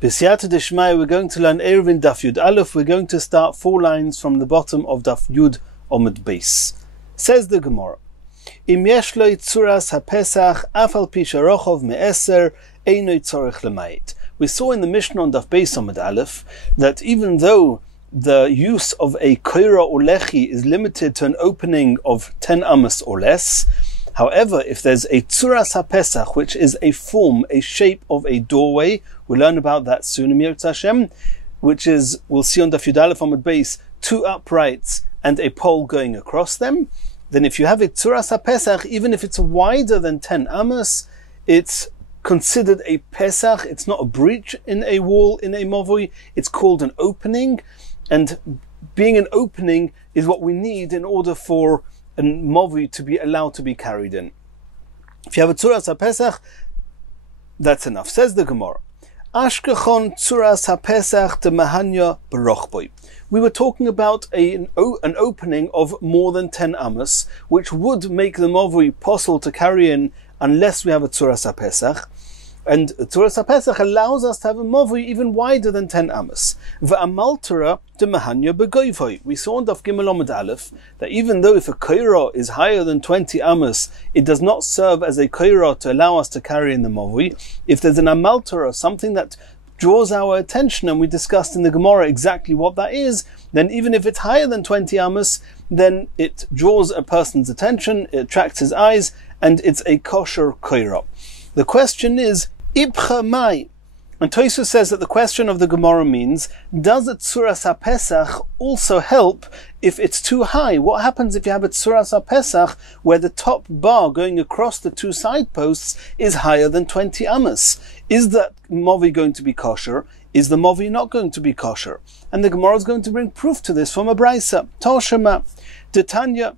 B'siyata d'shmaya, we're going to learn Eirovin Daf Yud Aleph. We're going to start 4 lines from the bottom of Daf Yud Omid Beis. Says the Gemara, Im yesh lo tzuras haPesach, af al pi sharochov me'eser, eino tzorech lemayit. We saw in the Mishnah on Daf Beis Omid Aleph that even though the use of a koira or lechi is limited to an opening of 10 amos or less, however, if there's a tzuras haPesach, which is a form, a shape of a doorway, we'll learn about that soon, Yirtzeh Hashem, which is, we'll see on Daf Yud Aleph on the base, 2 uprights and a pole going across them, then if you have a tzuras haPesach, even if it's wider than 10 amos, it's considered a Pesach. It's not a breach in a wall, in a movui, it's called an opening, and being an opening is what we need in order for a movui to be allowed to be carried in. If you have a tzuras haPesach, that's enough. Says the Gemara, Ashkechon tzuras haPesach de mahanya barochboi. We were talking about an opening of more than 10 amos, which would make the movui possible to carry in unless we have a tzuras haPesach. And tzuras haPesach allows us to have a movui even wider than 10 amos. V'amaltera de mahanya begoivhoi. We saw in Daf Gimel Omid Aleph that even though if a koira is higher than 20 amos, it does not serve as a koira to allow us to carry in the movui. If there's an amaltera, something that draws our attention, and we discussed in the Gemara exactly what that is, then even if it's higher than 20 amos, then it draws a person's attention, it attracts his eyes, and it's a kosher koira. The question is, Ibcha mai. And Tosfos says that the question of the Gemara means, does a tzuras haPesach also help if it's too high? What happens if you have a tzuras haPesach where the top bar going across the 2 side posts is higher than 20 amos? Is that movi going to be kosher? Is the movi not going to be kosher? And the Gemara is going to bring proof to this from a brayso. Toshema, Detanya,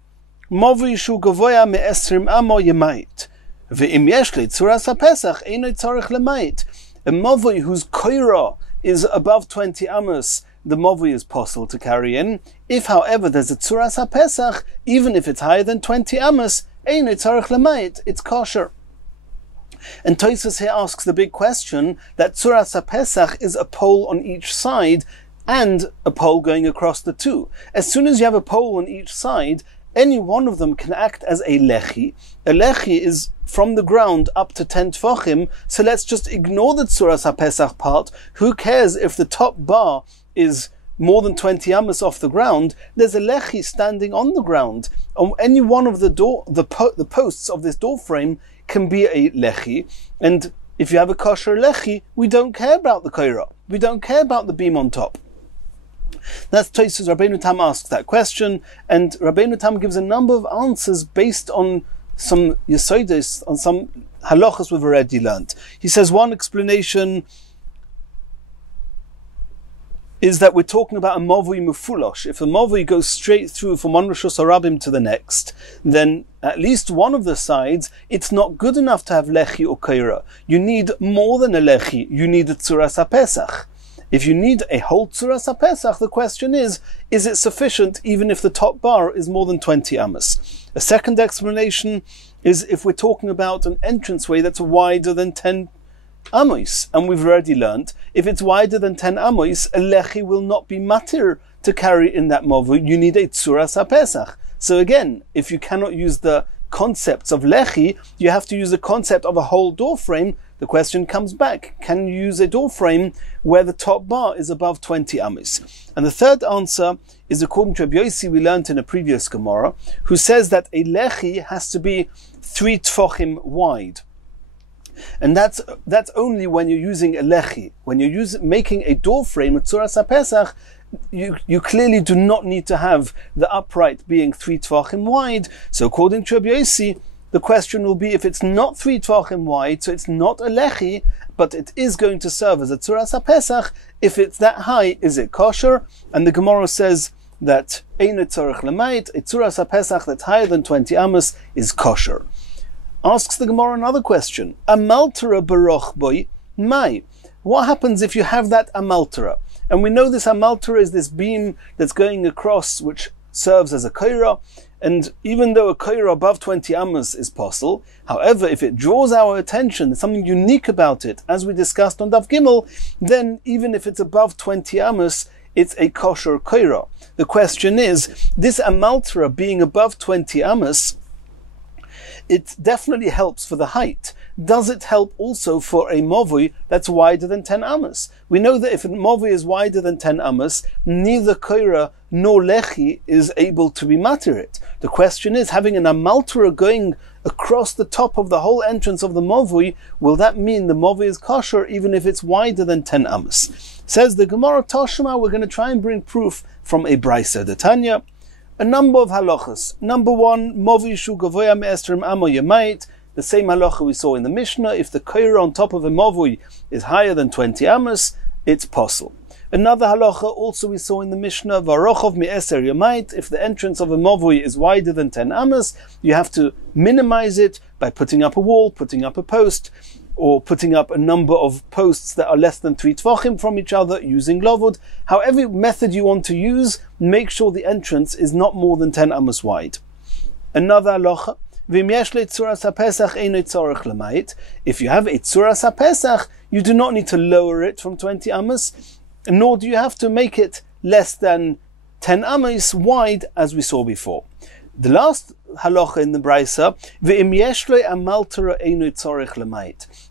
movi shu gavoya me'esrim amo yemait. Ve'im yesh li tzuras haPesach eino tzorech lemayit. A movui whose koira is above 20 amos, the movui is possible to carry in. If, however, there's a tzuras haPesach, even if it's higher than 20 amos, eino tzorech lemayit, it's kosher. And Tosfos here asks the big question that tzuras haPesach is a pole on each side and a pole going across the 2. As soon as you have a pole on each side, any one of them can act as a lechi. A lechi is from the ground up to 10 tefachim, so let's just ignore the tzuras haPesach part. Who cares if the top bar is more than 20 amos off the ground? There's a lechi standing on the ground. On any one of the posts of this door frame can be a lechi, and if you have a kosher lechi, we don't care about the koira. We don't care about the beam on top. That's Tosfos. Rabbeinu Tam asks that question, and Rabbeinu Tam gives a number of answers based on some yesodos, on some halachas we've already learnt. He says one explanation is that we're talking about a movui mufulosh. If a movui goes straight through from one Rosh Hashanah to the next, then at least one of the sides, it's not good enough to have lechi or koira. You need more than a lechi. You need a tzuras haPesach. If you need a whole tzuras haPesach, the question is it sufficient even if the top bar is more than 20 amos? A second explanation is if we're talking about an entranceway that's wider than 10 amos, and we've already learned, if it's wider than 10 amos, a lechi will not be matir to carry in that movu. You need a tzuras haPesach. So again, if you cannot use the concepts of lechi, you have to use the concept of a whole door frame. The question comes back, can you use a door frame where the top bar is above 20 amos? And the third answer is according to Rabbi Yossi, we learned in a previous Gemara, who says that a lechi has to be 3 tefachim wide. And that's only when you're using a lechi. When you're making a door frame, a tzuras haPesach, you clearly do not need to have the upright being 3 tefachim wide. So according to Rabbi Yossi, the question will be, if it's not 3 tefachim wide, so it's not a lechi, but it is going to serve as a tzuras haPesach, if it's that high, is it kosher? And the Gemara says that eino tzorech lemayit, a tzuras haPesach that's higher than 20 amos is kosher. Asks the Gemara another question. Amaltera barochboi mai. What happens if you have that amaltera? And we know this amaltera is this beam that's going across, which serves as a koira, And even though a koira above 20 amos is possible, however, if it draws our attention, there's something unique about it, as we discussed on Daf Gimel, then even if it's above 20 amos, it's a kosher koira. The question is, this amaltera being above 20 amos, it definitely helps for the height. Does it help also for a movui that's wider than 10 amos? We know that if a movui is wider than 10 amos, neither koira nor lechi is able to be matirit. The question is, having an amaltera going across the top of the whole entrance of the movui, will that mean the movui is kosher even if it's wider than 10 amos? Says the Gemara Toshma, we're going to try and bring proof from a brisa. The Tanya, a number of halachas. Number one, movui shu gavoya me'esrim amo yemait. The same halacha we saw in the Mishnah. If the koira on top of a movui is higher than 20 amos, it's possible. Another halacha also we saw in the Mishnah, varochov me'eser yemait. If the entrance of a movui is wider than 10 amos, you have to minimize it by putting up a wall, putting up a post, or putting up a number of posts that are less than 3 tvachim from each other, using lovud. However method you want to use, make sure the entrance is not more than 10 amos wide. Another halacha, if you have a tzuras haPesach, you do not need to lower it from 20 amos, nor do you have to make it less than 10 amos wide, as we saw before. The last halacha in the brisa,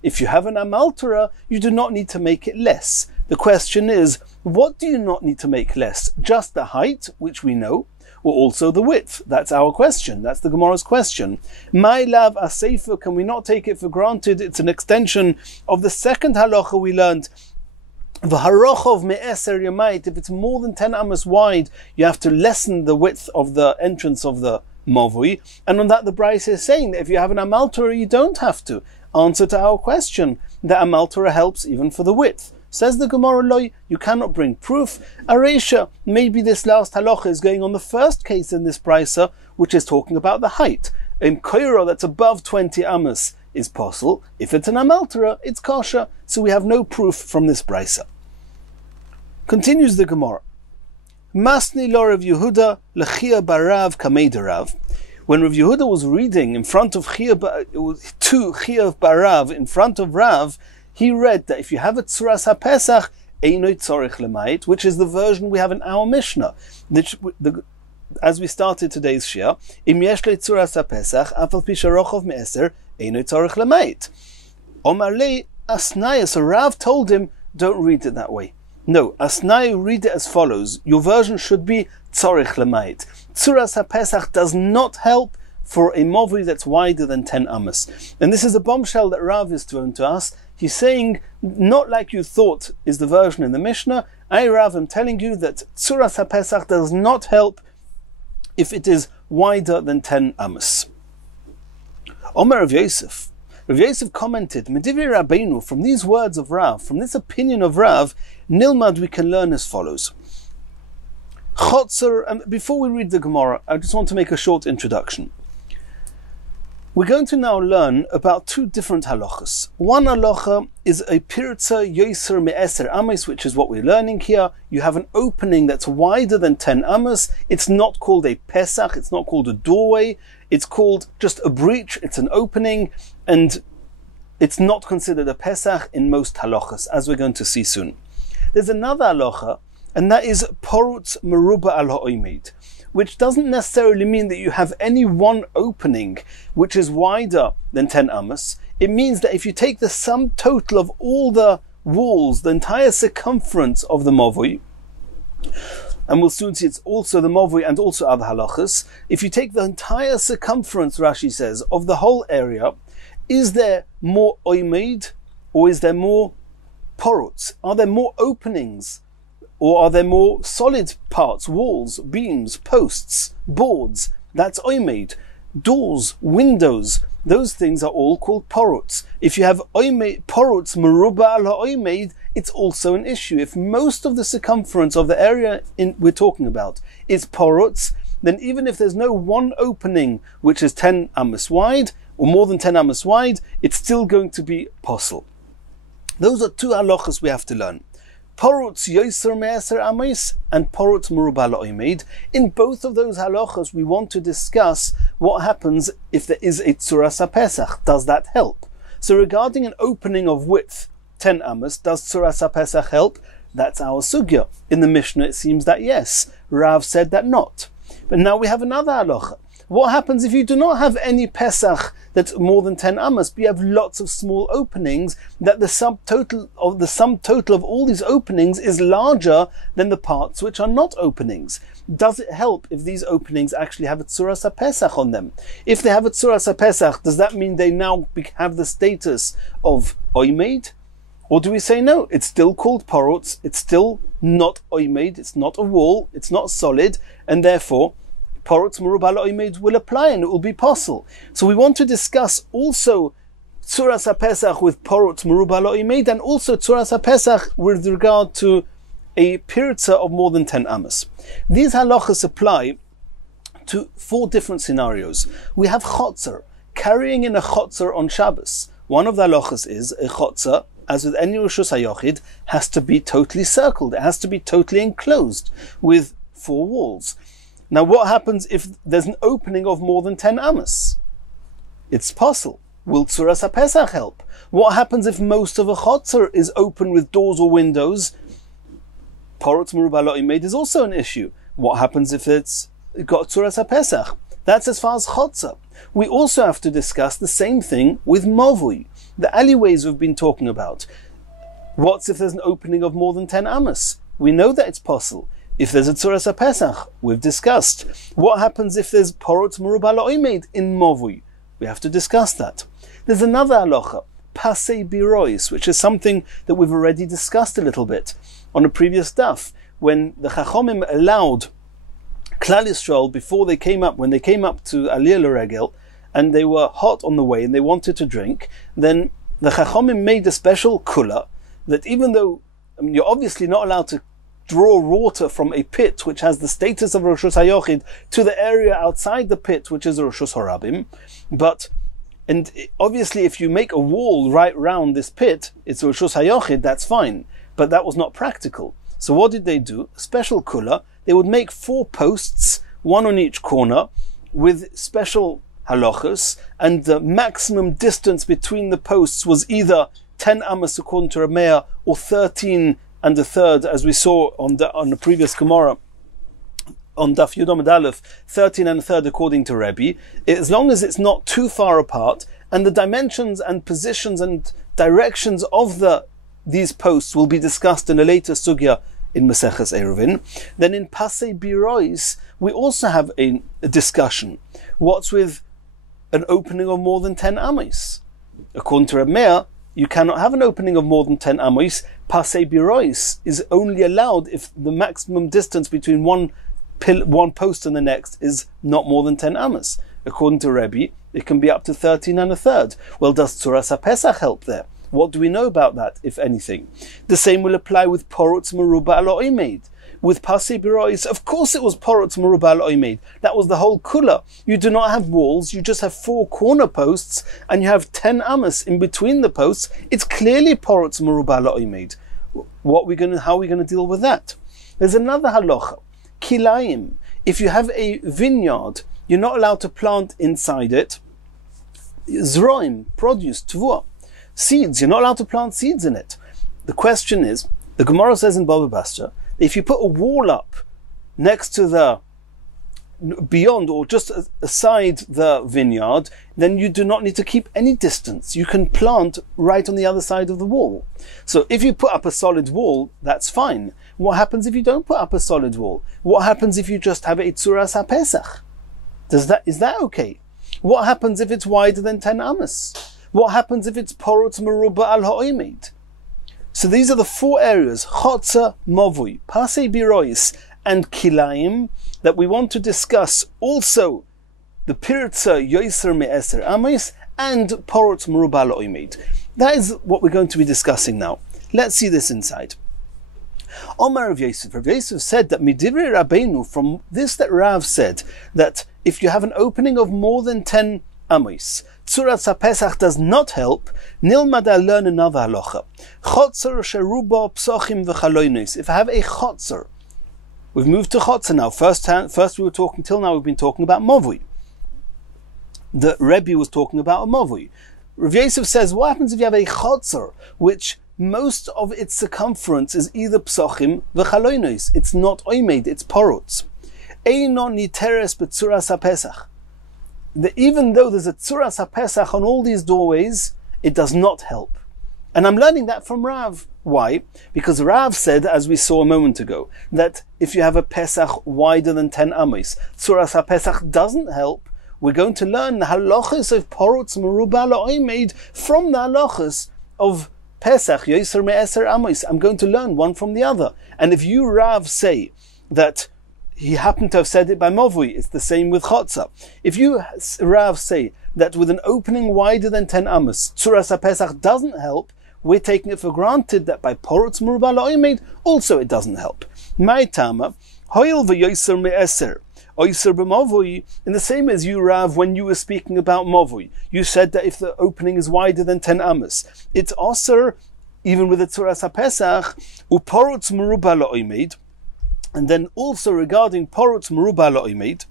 if you have an amaltera, you do not need to make it less. The question is, what do you not need to make less? Just the height, which we know, or also the width? That's our question. That's the Gemara's question. My lav aseifa, can we not take it for granted? It's an extension of the second halacha we learned. V'harochov me'eser yamait. If it's more than 10 amos wide, you have to lessen the width of the entrance of the movui. And on that, the brisa is saying that if you have an amaltera, you don't have to. Answer to our question, the amaltera helps even for the width. Says the Gemara, loy, you cannot bring proof. Aresha, maybe this last halacha is going on the first case in this brisa, which is talking about the height. In koira that's above 20 amos is possible. If it's an amaltera, it's kosher. So we have no proof from this brisa. Continues the Gemara. Masni lo Rav Yehuda lechia barav kamei. When Rav Yehuda was reading in front of to Chia barav in front of Rav, he read that if you have a tzuras haPesach, eino tzorich lemait, which is the version we have in our Mishnah. As we started today's shir, im yesh le tzuras haPesach, afal pi sharochov me'eser, eino tzorich lemait. Omar le asnaya, so Rav told him, don't read it that way. No, asnaya, read it as follows. Your version should be tzorich lemait. Tzuras haPesach does not help for a movui that's wider than 10 amos. And this is a bombshell that Rav is thrown to us. He's saying, not like you thought is the version in the Mishnah. I, Rav, am telling you that tzuras haPesach does not help if it is wider than 10 amos. Omer Rav Yosef. Rav Yosef commented, Medivri Rabbeinu, from these words of Rav, from this opinion of Rav, Nilmad, we can learn as follows. Chotzer, and before we read the Gemara, I just want to make a short introduction. We're going to now learn about two different halachas. One halacha is a pirza yoser me'eser amos, which is what we're learning here. You have an opening that's wider than 10 amos. It's not called a pesach, it's not called a doorway, it's called just a breach, it's an opening, and it's not considered a pesach in most halachas, as we're going to see soon. There's another halacha, and that is porutz meruba al ha'oimed, which doesn't necessarily mean that you have any one opening which is wider than 10 amos. It means that if you take the sum total of all the walls, the entire circumference of the movui, and we'll soon see it's also the movui and also other halachas, if you take the entire circumference, Rashi says, of the whole area, is there more oimed or is there more porutz? Are there more openings? Or are there more solid parts, walls, beams, posts, boards? That's oimed. Doors, windows, those things are all called porutz. If you have porutz meruba al ha'oimed, it's also an issue. If most of the circumference of the area we're talking about is porutz, then even if there's no one opening which is 10 amos wide, or more than 10 amos wide, it's still going to be possible. Those are two halachas we have to learn. Porutz yoser me'eser amos and porutz merubah la'omed. In both of those halachas, we want to discuss what happens if there is a tzuras haPesach. Does that help? So regarding an opening of width, 10 amos, does tzuras haPesach help? That's our sugya. In the Mishnah, it seems that yes. Rav said that not. But now we have another halacha. What happens if you do not have any Pesach that's more than 10 amos, but you have lots of small openings, that the sum total of all these openings is larger than the parts which are not openings? Does it help if these openings actually have a tzuras haPesach on them? If they have a tzuras haPesach, does that mean they now have the status of oimed? Or do we say no, it's still called porutz, it's still not oimed, it's not a wall, it's not solid, and therefore porutz merubah la'omed will apply and it will be possible. So we want to discuss also tzuras haPesach with porutz merubah la'omed and also tzuras haPesach with regard to a pirza of more than 10 amos. These halachas apply to 4 different scenarios. We have chotzer, carrying in a chotzer on Shabbos. One of the halachas is a chotzer, as with any reshus hayochid, has to be totally circled. It has to be totally enclosed with 4 walls. Now what happens if there's an opening of more than 10 amos? It's possible. Will tzuras haPesach help? What happens if most of a chotzer is open with doors or windows? Porutz merubah la'omed is also an issue. What happens if it's got tzuras haPesach? That's as far as chotzer. We also have to discuss the same thing with movui, the alleyways we've been talking about. What's if there's an opening of more than 10 amos? We know that it's possible. If there's a tzuras haPesach, we've discussed. What happens if there's porutz merubah la'omed in movui? We have to discuss that. There's another halacha, pasei birois, which is something that we've already discussed a little bit on a previous daf, when the Chachomim allowed Klal Yisrael, when they came up to Aliyah L'Regel, and they were hot on the way and they wanted to drink, then the Chachomim made a special kula that even though you're obviously not allowed to draw water from a pit which has the status of Reshus HaYochid to the area outside the pit which is Reshus HaRabim, and obviously if you make a wall right round this pit, it's Reshus HaYochid, that's fine, but that was not practical. So what did they do? A special kula. They would make 4 posts, 1 on each corner, with special halachas, and the maximum distance between the posts was either 10 amos according to Rameya or 13 and a third, as we saw on the previous Gemara, on Daf Yud Amud Aleph, 13 and a third according to Rebbe, as long as it's not too far apart, and the dimensions and positions and directions of these posts will be discussed in a later sugya in Masechas Eirovin. Then in pasei birois, we also have a discussion. What's with an opening of more than 10 amos? According to Reb Meir, you cannot have an opening of more than 10 amos. Pasei birois is only allowed if the maximum distance between one post and the next is not more than 10 amos. According to Rebbe, it can be up to 13 and a third. Well, does tzuras haPesach help there? What do we know about that, if anything? The same will apply with porutz merubah la'omed. With pasei birois, of course it was porutz merubah la'omed. That was the whole kula. You do not have walls, you just have 4 corner posts, and you have 10 amos in between the posts. It's clearly porutz merubah la'omed. How are we going to deal with that? There's another halacha, kilayim. If you have a vineyard, you're not allowed to plant inside it zroim, produce, tvua. Seeds, you're not allowed to plant seeds in it. The question is, the Gemara says in Baba Basra, if you put a wall up next to beyond or just aside the vineyard, then you do not need to keep any distance. You can plant right on the other side of the wall. So if you put up a solid wall, that's fine. What happens if you don't put up a solid wall? What happens if you just have a tzuras haPesach? Is that okay? What happens if it's wider than 10 amos? What happens if it's porutz merubah al ha'omed? So these are the 4 areas, chotzer, movui, pasei birois, and kilayim, that we want to discuss. Also, the pirza yoser me'eser amos and porutz merubah al ha'omed. That is what we're going to be discussing now. Let's see this inside. Omar Rav Yosef said that midivrei Rabbeinu, from this that Rav said, that if you have an opening of more than 10 amos, Tzuras HaPesach does not help, nilmad I learn another halacha. Chotzer sheruba psochim v'chaloinos. If I have a chotzer, we've moved to chotzer now. First we were talking, till now we've been talking about movui. The Rebbe was talking about a movui. Rav Yosef says, what happens if you have a chotzer, which most of its circumference is either psochim v'chaloinos? It's not oimed, it's porotz. Eino niteres b'tzuras HaPesach. Even though there's a tzuras HaPesach on all these doorways, it does not help. And I'm learning that from Rav. Why? Because Rav said, as we saw a moment ago, that if you have a Pesach wider than 10 amos, tzuras HaPesach doesn't help. We're going to learn the halachas of porotz meruba la'omed from the halachas of Pesach, yoser me'eser amos. I'm going to learn one from the other. And if you, Rav, say that he happened to have said it by Movui, it's the same with Chotza. If you, Rav, say that with an opening wider than 10 amos, Tzuras HaPesach doesn't help, we're taking it for granted that by Porotz Merubah La'omed, also it doesn't help. My Tama, Hoil v'yoser me'eser, Oyser b'Movui, in the same as you, Rav, when you were speaking about Movui, you said that if the opening is wider than 10 amos, it's Oser, even with the Tzuras HaPesach, u'Porotz Merubah La'omed. And then also regarding porotz merubah la'omed,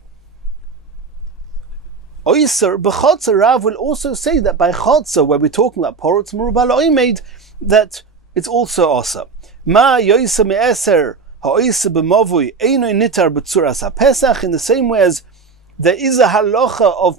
Oyser b'chotzer, Rav will also say that by chotzer, where we're talking about porotz merubah la'omed, that it's also osa. Ma yoser me'eser ha'oyser b'movui eino nitar b'tzuras HaPesach, in the same way as there is a halacha of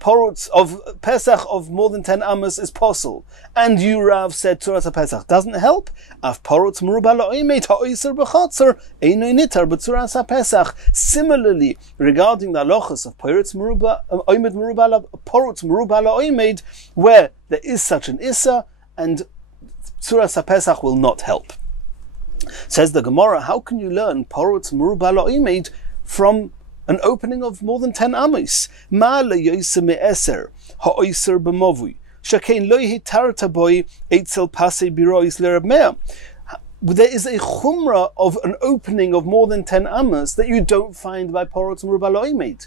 porotz of Pesach of more than 10 amos is possible, and you, Rav, said Tzuras HaPesach doesned help. Af porotz merubah la'omed ha'oyser b'chotzer eino nitar b'tzuras HaPesach. Similarly, regarding the halachas of porotz merubah la'omed, where there is such an issa, and Tzuras HaPesach will not help. Says the Gemara, how can you learn porotz merubah la'omed from an opening of more than 10 amos? Ma le'yoser me'eser ha'oyser b'movui shakein lo hitarta boy eitzel pasei birois le'Reb Meir. There is a chumrah of an opening of more than 10 amos that you don't find by porotz merubah la'omed.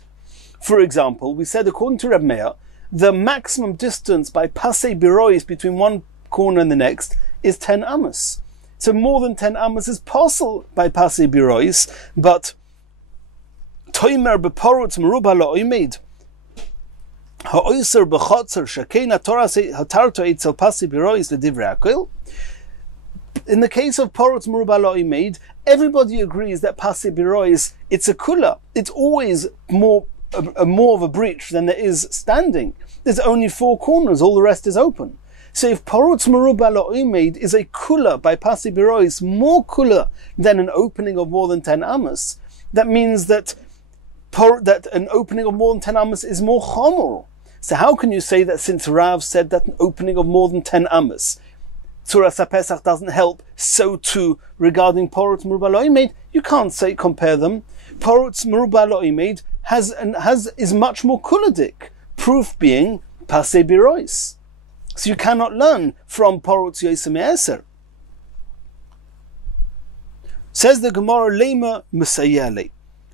For example, we said according to Reb Meir, the maximum distance by pasei birois between one corner and the next is 10 amos. So more than 10 amos is possible by pasei birois, but Toimer beporotz merubah la'omed ha'oyser b'chotzer shakein hatarto eitzel pasei birois l'divrei hakol. In the case of porotz merubah la'omed, everybody agrees that pasei birois, it's a kula. It's always more of a breach than there is standing. There's only 4 corners, all the rest is open. So if porotz merubah la'omed is a kula by pasei birois, more kula than an opening of more than 10 amos, that means that an opening of more than 10 amos is more chomor. So how can you say that since Rav said that an opening of more than 10 amos, Tzuras HaPesach doesn't help, so too regarding porotz merubah la'omed, you can't say compare them. Porotz merubah la'omed is much more kuladik, proof being pasei birois. So you cannot learn from porotz yoser me'eser. Says the Gemara, Lema Musayale.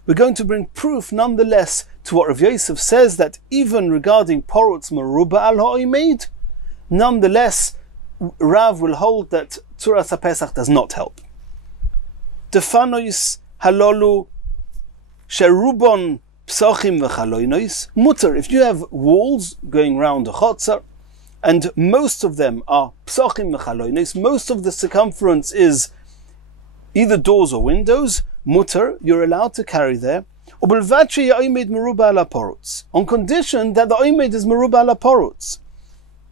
We're going to bring proof nonetheless to what Rav Yosef says, that even regarding porotz merubah la'omed, nonetheless Rav will hold that Tzuras HaPesach does not help. Defanois halolu sherubon psochim v'chaloinos mutter. If you have walls going round a chotzer, and most of them are psochim v'chaloinos, most of the circumference is either doors or windows, mutter, you're allowed to carry there. On condition that the oimed is merubah laporutz.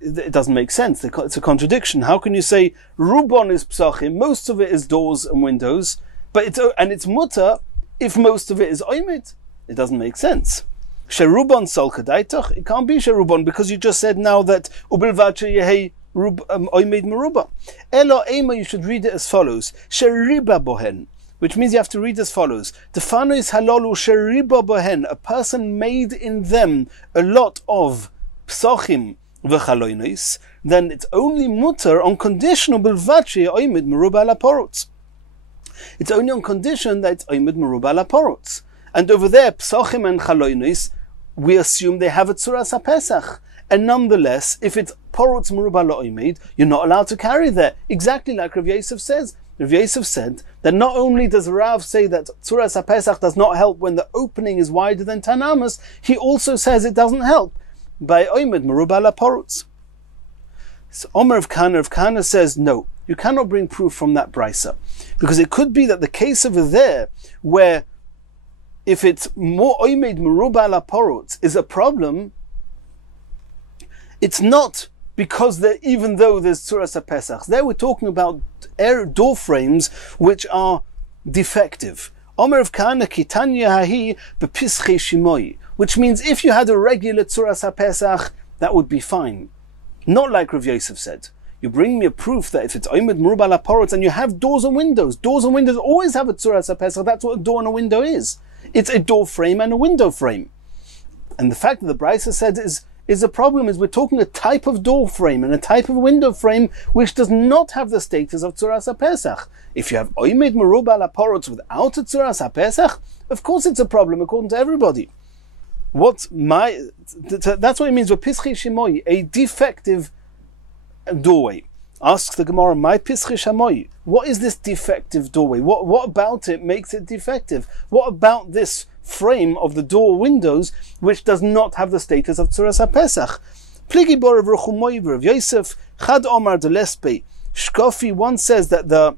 It doesn't make sense. It's a contradiction. How can you say rubon is psachim, most of it is doors and windows, but it's mutter if most of it is oimed? It doesn't make sense. Sherubon sol kadaitach. It can't be sherubon because you just said now that ubilvache yehei oimed merubah. Elo ema, you should read it as follows: sheriba bohen. Which means you have to read as follows. Tefano is halolu sheriba bohen, a person made in them a lot of psochim v'chaloinos, then it's only mutter on condition bilvachi oimid merubah laporutz. It's only on condition that it's oimid merubah laporutz. And over there, psochim and chaloinos, we assume they have a tzuras HaPesach. And nonetheless, if it's porutz merubah la'omed, you're not allowed to carry there. Exactly like Rav Yosef says. Rav Yosef said that not only does Rav say that Tzuras HaPesach does not help when the opening is wider than 10 amas, he also says it doesn't help by omed merubah la'porutz. So Omer of Kana says, no, you cannot bring proof from that brisa, because it could be that the case over there, where if it's more omed merubah la'porutz is a problem, it's not because even though there's Tzuras HaPesach, there we're talking about door frames which are defective. Omer of Kana kitanya hahi bepischei shimoi, which means if you had a regular Tzuras HaPesach, that would be fine. Not like Rav Yosef said. You bring me a proof that if it's omed merubah la'porutz and you have doors and windows always have a Tzuras HaPesach. That's what a door and a window is. It's a door frame and a window frame. And the fact that the brisa said is a problem, is we're talking a type of door frame and a type of window frame which does not have the status of Tzuras HaPesach. If you have omed merubah la'porutz without a Tzuras HaPesach, of course it's a problem according to everybody. That's what it means with pischei shimoi, a defective doorway. Asks the Gemara, my pischei shimoi, what is this defective doorway? What about it makes it defective? What about this frame of the door windows which does not have the status of Tzuras HaPesach? Pligi bor v'ruchumoy v'Rav Yosef, chad omar de lespe, Shkofi once says that the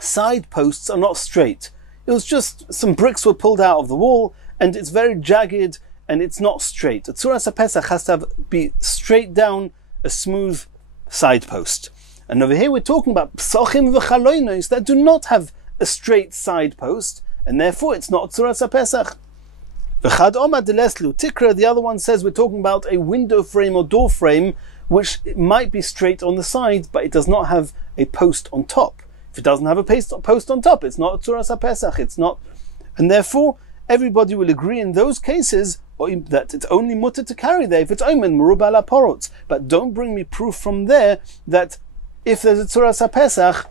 side posts are not straight. It was just some bricks were pulled out of the wall, and it's very jagged and it's not straight. A Tzuras HaPesach has to be straight down a smooth side post. And over here we're talking about psochim v'chaloinos that do not have a straight side post, and therefore it's not Tzuras HaPesach. V'chad omar deleslu tikra, the other one says we're talking about a window frame or door frame which might be straight on the side, but it does not have a post on top. If it doesn't have a post on top, it's not Tzuras HaPesach, it's not, and therefore everybody will agree in those cases that it's only mutter to carry there if it's omed merubah la'porutz. But don't bring me proof from there that if there's a Tzuras HaPesach,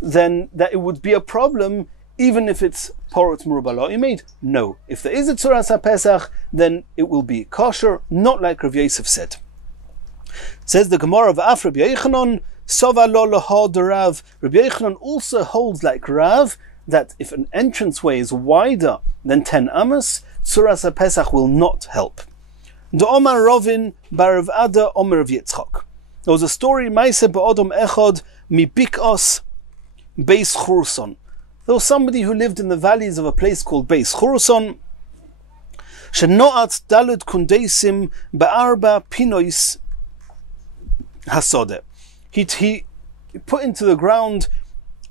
then that it would be a problem even if it's porutz merubah la'omed. No, if there is a Tzuras HaPesach, then it will be kosher, not like Rav Yosef said. Says the Gemara of Af Rabbi Yochanan, Sova lo lahod Rav. Rabbi Yochanan also holds like Rav, that if an entranceway is wider than 10 amas, Tzuras HaPesach will not help. The Omar Rovin Barav Ada Omer of Yitzchak. There was a story, Maise Ba'odom Echod Mibikos Beis Churuson. There was somebody who lived in the valleys of a place called Beis Churuson. Shenoat Dalud Kundesim Ba'arba Pinois Hasode. He put into the ground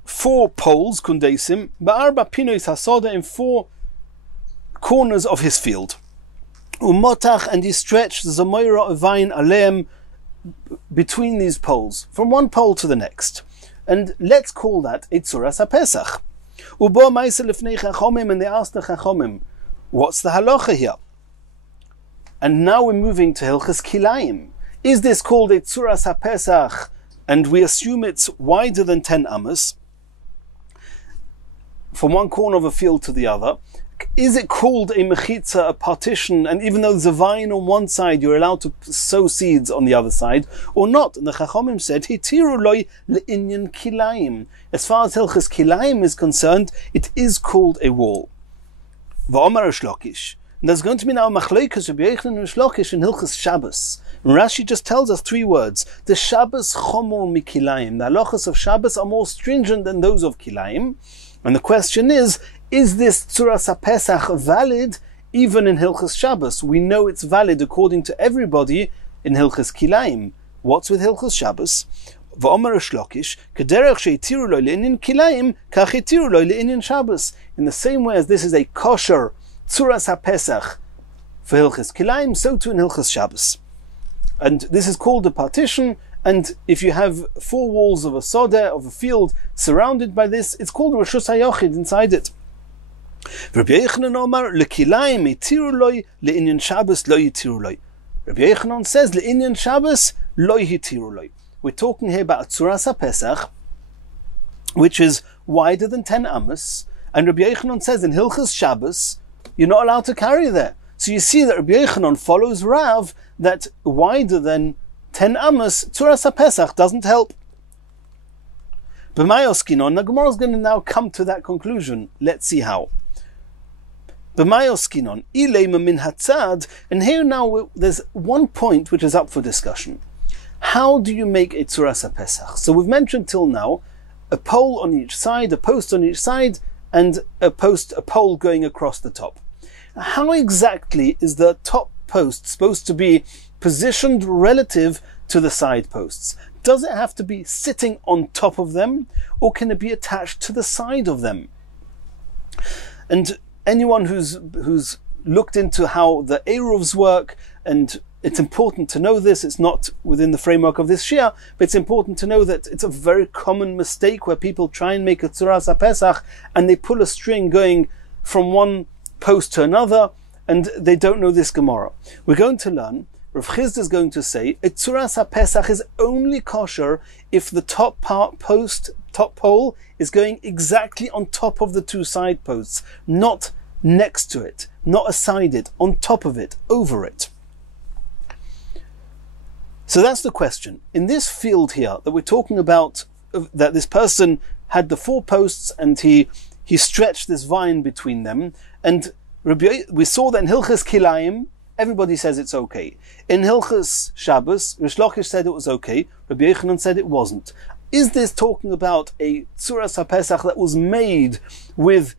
4 poles, kundesim, ba'arba pinois hasoda, in 4 corners of his field. Umotach, and he stretched the zamoira avain aleim between these poles, from one pole to the next. And let's call that a Tzuras HaPesach. Ubo ma'aseh lifnei chachomim, and they asked the chachomim, what's the halacha here? And now we're moving to Hilchas Kilayim. Is this called a Tzuras HaPesach, and we assume it's wider than 10 amas, from one corner of a field to the other? Is it called a mechitza, a partition, and even though there's a vine on one side, you're allowed to sow seeds on the other side, or not? And the Chachomim said, Hitiru loy le'inyan kilayim. As far as Hilchas Kilayim is concerned, it is called a wall. V'omar Shlokish. And there's going to be now Machleikas Rabbi Yochanan and Shlokish in Hilchas Shabbos. And Rashi just tells us 3 words. The Shabbos chomor mikilayim. The halachas of Shabbos are more stringent than those of Kilayim. And the question is this Tzuras HaPesach valid even in Hilchas Shabbos? We know it's valid according to everybody in Hilchas Kilayim. What's with Hilchas Shabbos? V'omar Shlokish, kederech she'itiru lo le'inyan Kilayim, kach itiru lo le'inyan Shabbos. In the same way as this is a kosher Tzuras HaPesach for Hilchas Kilayim, so too in Hilchas Shabbos. And this is called a partition, and if you have 4 walls of a sodeh, of a field, surrounded by this, it's called Reshus HaYochid inside it. Rabbi Yochanan Omar, lekilayim itiru loy, le'inyan Shabbos lo yitiru loy. Rabbi Yochanan says, le'inyan Shabbos lo yitiru loy. We're talking here about Tzuras HaPesach, which is wider than 10 amas, and Rabbi Yochanan says in Hilchas Shabbos, you're not allowed to carry there. So you see that Rabbi Yochanan follows Rav, that wider than 10 amos, Tzuras HaPesach doesn't help. B'may oskinon, the Gemara is going to now come to that conclusion. Let's see how. B'may oskinon, ilema min hatzad, and here now there's one point which is up for discussion. How do you make a Tzuras HaPesach? So we've mentioned till now a pole on each side, a post on each side, and a pole going across the top. How exactly is the top post supposed to be positioned relative to the side posts? Does it have to be sitting on top of them, or can it be attached to the side of them? And anyone who's looked into how the Eiruvs work, and it's important to know this, it's not within the framework of this Shia, but it's important to know that it's a very common mistake where people try and make a Tzuras HaPesach and they pull a string going from one post to another, and they don't know this Gemara. We're going to learn, Rav Chizda is going to say, a Tzuras HaPesach is only kosher if the top pole is going exactly on top of the two side posts, not next to it, not aside it, on top of it, over it. So that's the question. In this field here that we're talking about, that this person had the 4 posts and he stretched this vine between them, and we saw that in Hilchas Kilayim, everybody says it's okay. In Hilchas Shabbos, Rish Lakish said it was okay, Rabbi Yochanan said it wasn't. Is this talking about a Tzuras HaPesach that was made with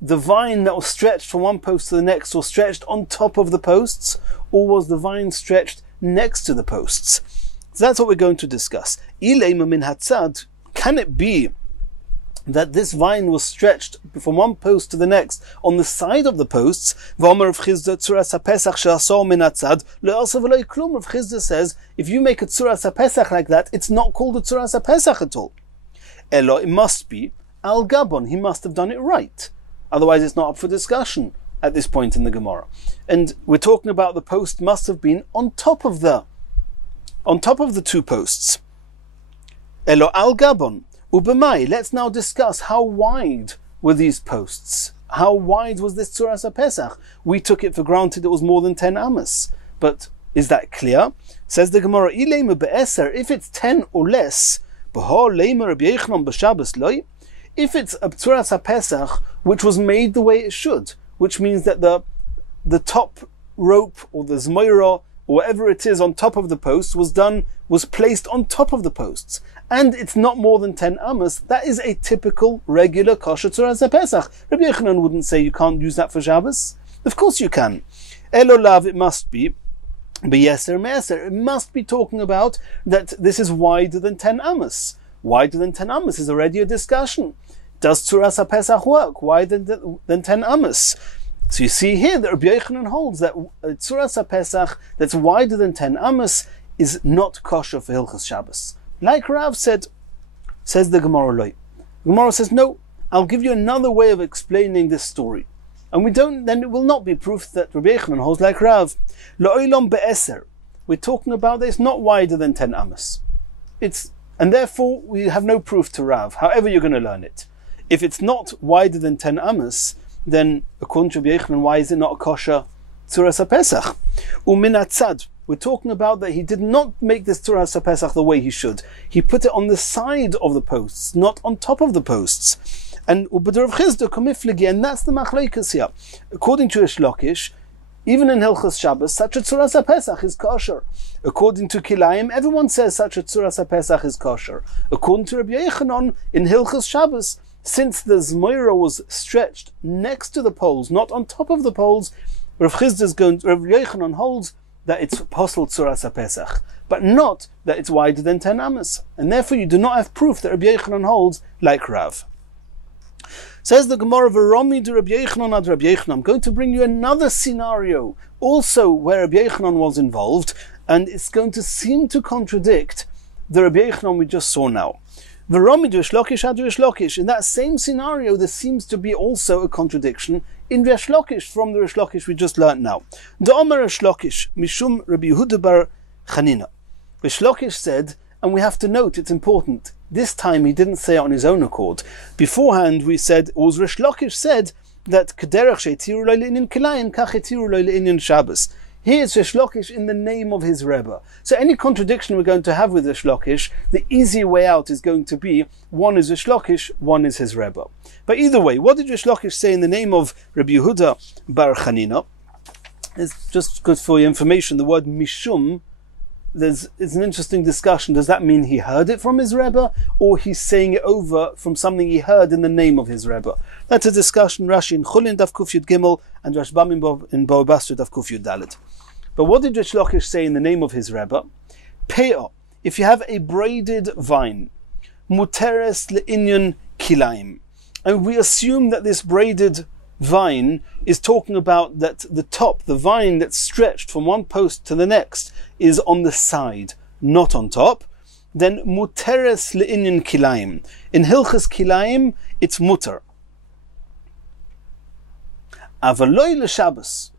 the vine that was stretched from one post to the next, or stretched on top of the posts, or was the vine stretched next to the posts? So that's what we're going to discuss. Ileima min hatzad, can it be that this vine was stretched from one post to the next on the side of the posts? Rav Chizda says, if you make a Tzuras HaPesach like that, it's not called a Tzuras HaPesach at all. Elo, it must be al gabon, he must have done it right. Otherwise it's not up for discussion at this point in the Gemara. And we're talking about the post must have been on top of the 2 posts. Elo al gabon. Ubemai, let's now discuss how wide were these posts. How wide was this Tzuras HaPesach? We took it for granted it was more than 10 amos. But is that clear? Says the Gemara, if it's 10 or less, if it's a Tzuras HaPesach which was made the way it should, which means that the top rope or the zmoira or whatever it is on top of the post was placed on top of the posts, and it's not more than 10 amos, that is a typical, regular kosher Tzuras HaPesach. Rabbi Yochanan wouldn't say you can't use that for Shabbos. Of course you can. Elolav, it must be beyeser me'eser. It must be talking about that this is wider than 10 amos. Wider than 10 amos is already a discussion. Does Tzuras HaPesach work wider than 10 amos? So you see here that Rabbi Yochanan holds that Tzuras HaPesach that's wider than 10 amos is not kosher for Hilchas Shabbos. Like Rav said, says the Gemara Loi. Gemara says, no, I'll give you another way of explaining this story. And then it will not be proof that Rabbi Yochanan holds like Rav. Lo'olam be'eser. We're talking about that it's not wider than 10 amos. And therefore we have no proof to Rav, however you're going to learn it. If it's not wider than 10 amos, then according to Rabbi Yochanan, why is it not a kosher Tzuras HaPesach? Umin atzad. We're talking about that he did not make this Tzuras HaPesach the way he should. He put it on the side of the posts, not on top of the posts. And Rav Chizda komifligi, and that's the machlokes here. According to Rish Lakish, even in Hilchas Shabbos, such a Tzuras HaPesach is kosher. According to Kilayim, everyone says such a Tzuras HaPesach is kosher. According to Rabbi Yochanan, in Hilchas Shabbos, since the zmoira was stretched next to the poles, not on top of the poles, Rav Yochanan holds that it's possible Tzuras HaPesach, but not that it's wider than 10 amos. And therefore you do not have proof that Rabbi Yochanan holds like Rav. Says the Gemara, V'romi de Rabbi Yochanan ad Rabbi Yochanan. I'm going to bring you another scenario, also where Rabbi Yochanan was involved, and it's going to seem to contradict the Rabbi Yochanan we just saw now. V'romi de Rish Lakish ad Rish Lakish. In that same scenario, there seems to be also a contradiction in Rish Lakish from the Rish Lakish we just learnt now. Da'omer Rish Lakish mishum Rabbi Yehuda bar Chanina. Rish Lakish said, and we have to note, it's important, this time he didn't say it on his own accord. Beforehand we said, was Rish Lakish said that Kederach she'etiru lo le'inyan kilayim kach etiru lo le'inyan Shabbos. Here it's Rish Lakish in the name of his Rebbe. So any contradiction we're going to have with Rish Lakish, the easy way out is going to be one is Rish Lakish, one is his Rebbe. But either way, what did Rish Lakish say in the name of Rabbi Yehuda bar Chanina? It's just good for your information. The word Mishum, it's an interesting discussion. Does that mean he heard it from his Rebbe, or he's saying it over from something he heard in the name of his Rebbe? That's a discussion. Rashi in Chulin Daf Kuf Yud Gimel and Rashbam in Bava Basra Daf Kuf Yud Dalet. But what did Rish Lakish say in the name of his Rebbe? Pe'ah, if you have a braided vine, muteres le'inyan kilaim, and we assume that this braided vine is talking about that the top, the vine that's stretched from one post to the next, is on the side, not on top, then muteres le'inyan kilaim. In Hilchas Kilaim, it's muter. Avaloi l'Shabbos.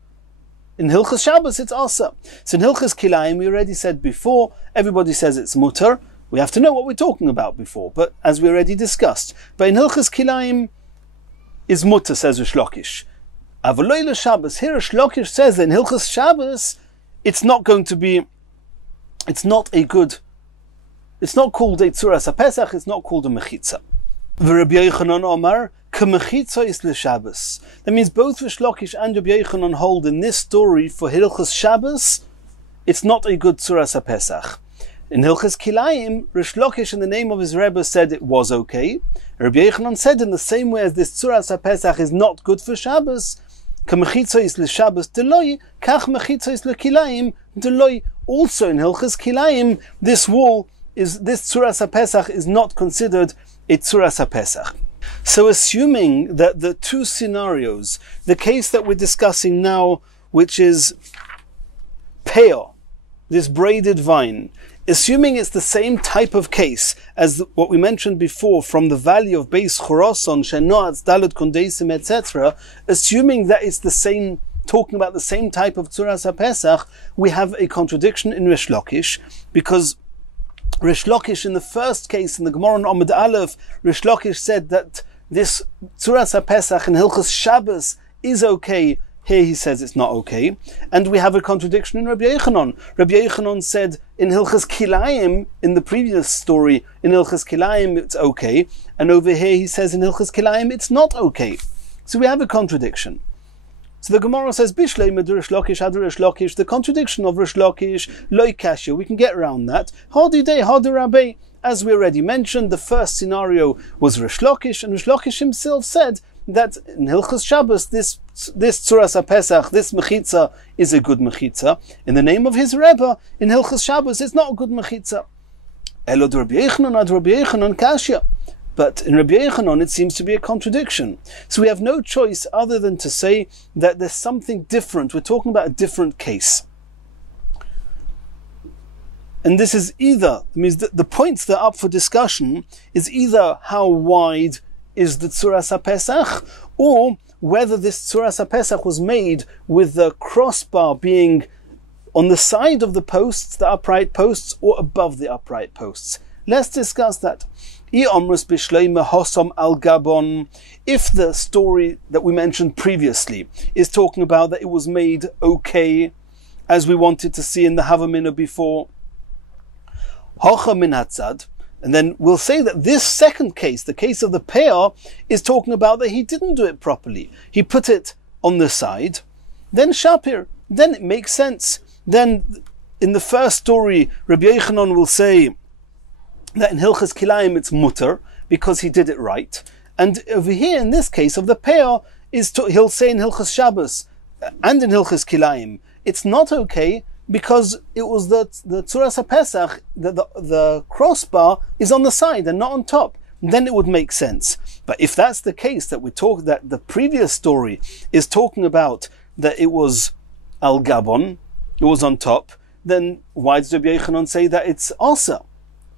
In Hilchas Shabbos, it's asa. So in Hilchas Kilaim, we already said before, everybody says it's muter. We have to know what we're talking about before, but as we already discussed. But in Hilchas Kilaim is muter, says Rish Lakish. Avaloi l'Shabbos. Here Rish Lakish says that in Hilchas Shabbos, it's not going to be, it's not called a tzuras HaPesach, it's not called a mechitza. V'Rabbi Yochanan Omar, k'mechitza is l'Shabbos. That means both Rish Lakish and Rabbi Yochanan hold in this story for Hilchas Shabbos, it's not a good tzuras HaPesach. In Hilchas Kilaim, Rish Lakish in the name of his Rebbe said it was okay. Rabbi Yochanan said in the same way as this tzuras HaPesach is not good for Shabbos, k'mechitza is l'Shabbos deloi, kach mechitza is l'Kilaim deloi. Also in Hilchas Kilaim, this tzuras HaPesach is not considered a tzuras HaPesach. So assuming that the two scenarios, the case that we're discussing now, which is pe'ah, this braided vine, assuming it's the same type of case as what we mentioned before from the valley of Beis Chorason, Shenoatz, Dalet Kondeisim, etc., assuming that it's the same, talking about the same type of tzuras HaPesach, we have a contradiction in Rish Lakish, because Rish Lakish in the first case, in the Gemara on Amud Aleph, Rish Lakish said that this tzuras HaPesach in Hilchas Shabbos is okay. Here he says it's not okay. And we have a contradiction in Rabbi Yochanan. Rabbi Yochanan said in Hilchas Kilaim, in the previous story, in Hilchas Kilaim it's okay. And over here he says in Hilchas Kilaim it's not okay. So we have a contradiction. So the Gemara says, Bishlei medu Rish Lakish adu Rish Lakish, the contradiction of Rish Lakish, loy kasha, we can get around that. Hadi dei, hadi rabbi. As we already mentioned, the first scenario was Rish Lakish, and Rish Lakish himself said that in Hilchas Shabbos, this tzuras HaPesach, this mechitza, is a good mechitza. In the name of his Rebbe, in Hilchas Shabbos, it's not a good mechitza. Elod Rabbi Yochanan ad Rabbi Yochanan kasha. But in Rabbi Yochanan, it seems to be a contradiction. So we have no choice other than to say that there's something different. We're talking about a different case. And this is either, it means that the points that are up for discussion is either how wide is the tzuras HaPesach, or whether this tzuras HaPesach was made with the crossbar being on the side of the posts, the upright posts, or above the upright posts. Let's discuss that. If the story that we mentioned previously is talking about that it was made okay, as we wanted to see in the Havamina before, and then we'll say that this second case, the case of the pe'ah, is talking about that he didn't do it properly. He put it on the side, then shapir, then it makes sense. Then in the first story, Rabbi Yochanan will say that in Hilchas Kilaim it's muter, because he did it right. And over here, in this case of the pe'ah, he'll say in Hilchas Shabbos and in Hilchas Kilaim, it's not okay, because it was the tzuras HaPesach, the crossbar is on the side and not on top. Then it would make sense. But if that's the case, that the previous story is talking about that it was al gabon, it was on top, then why does Rabbi Yochanan say that it's asa?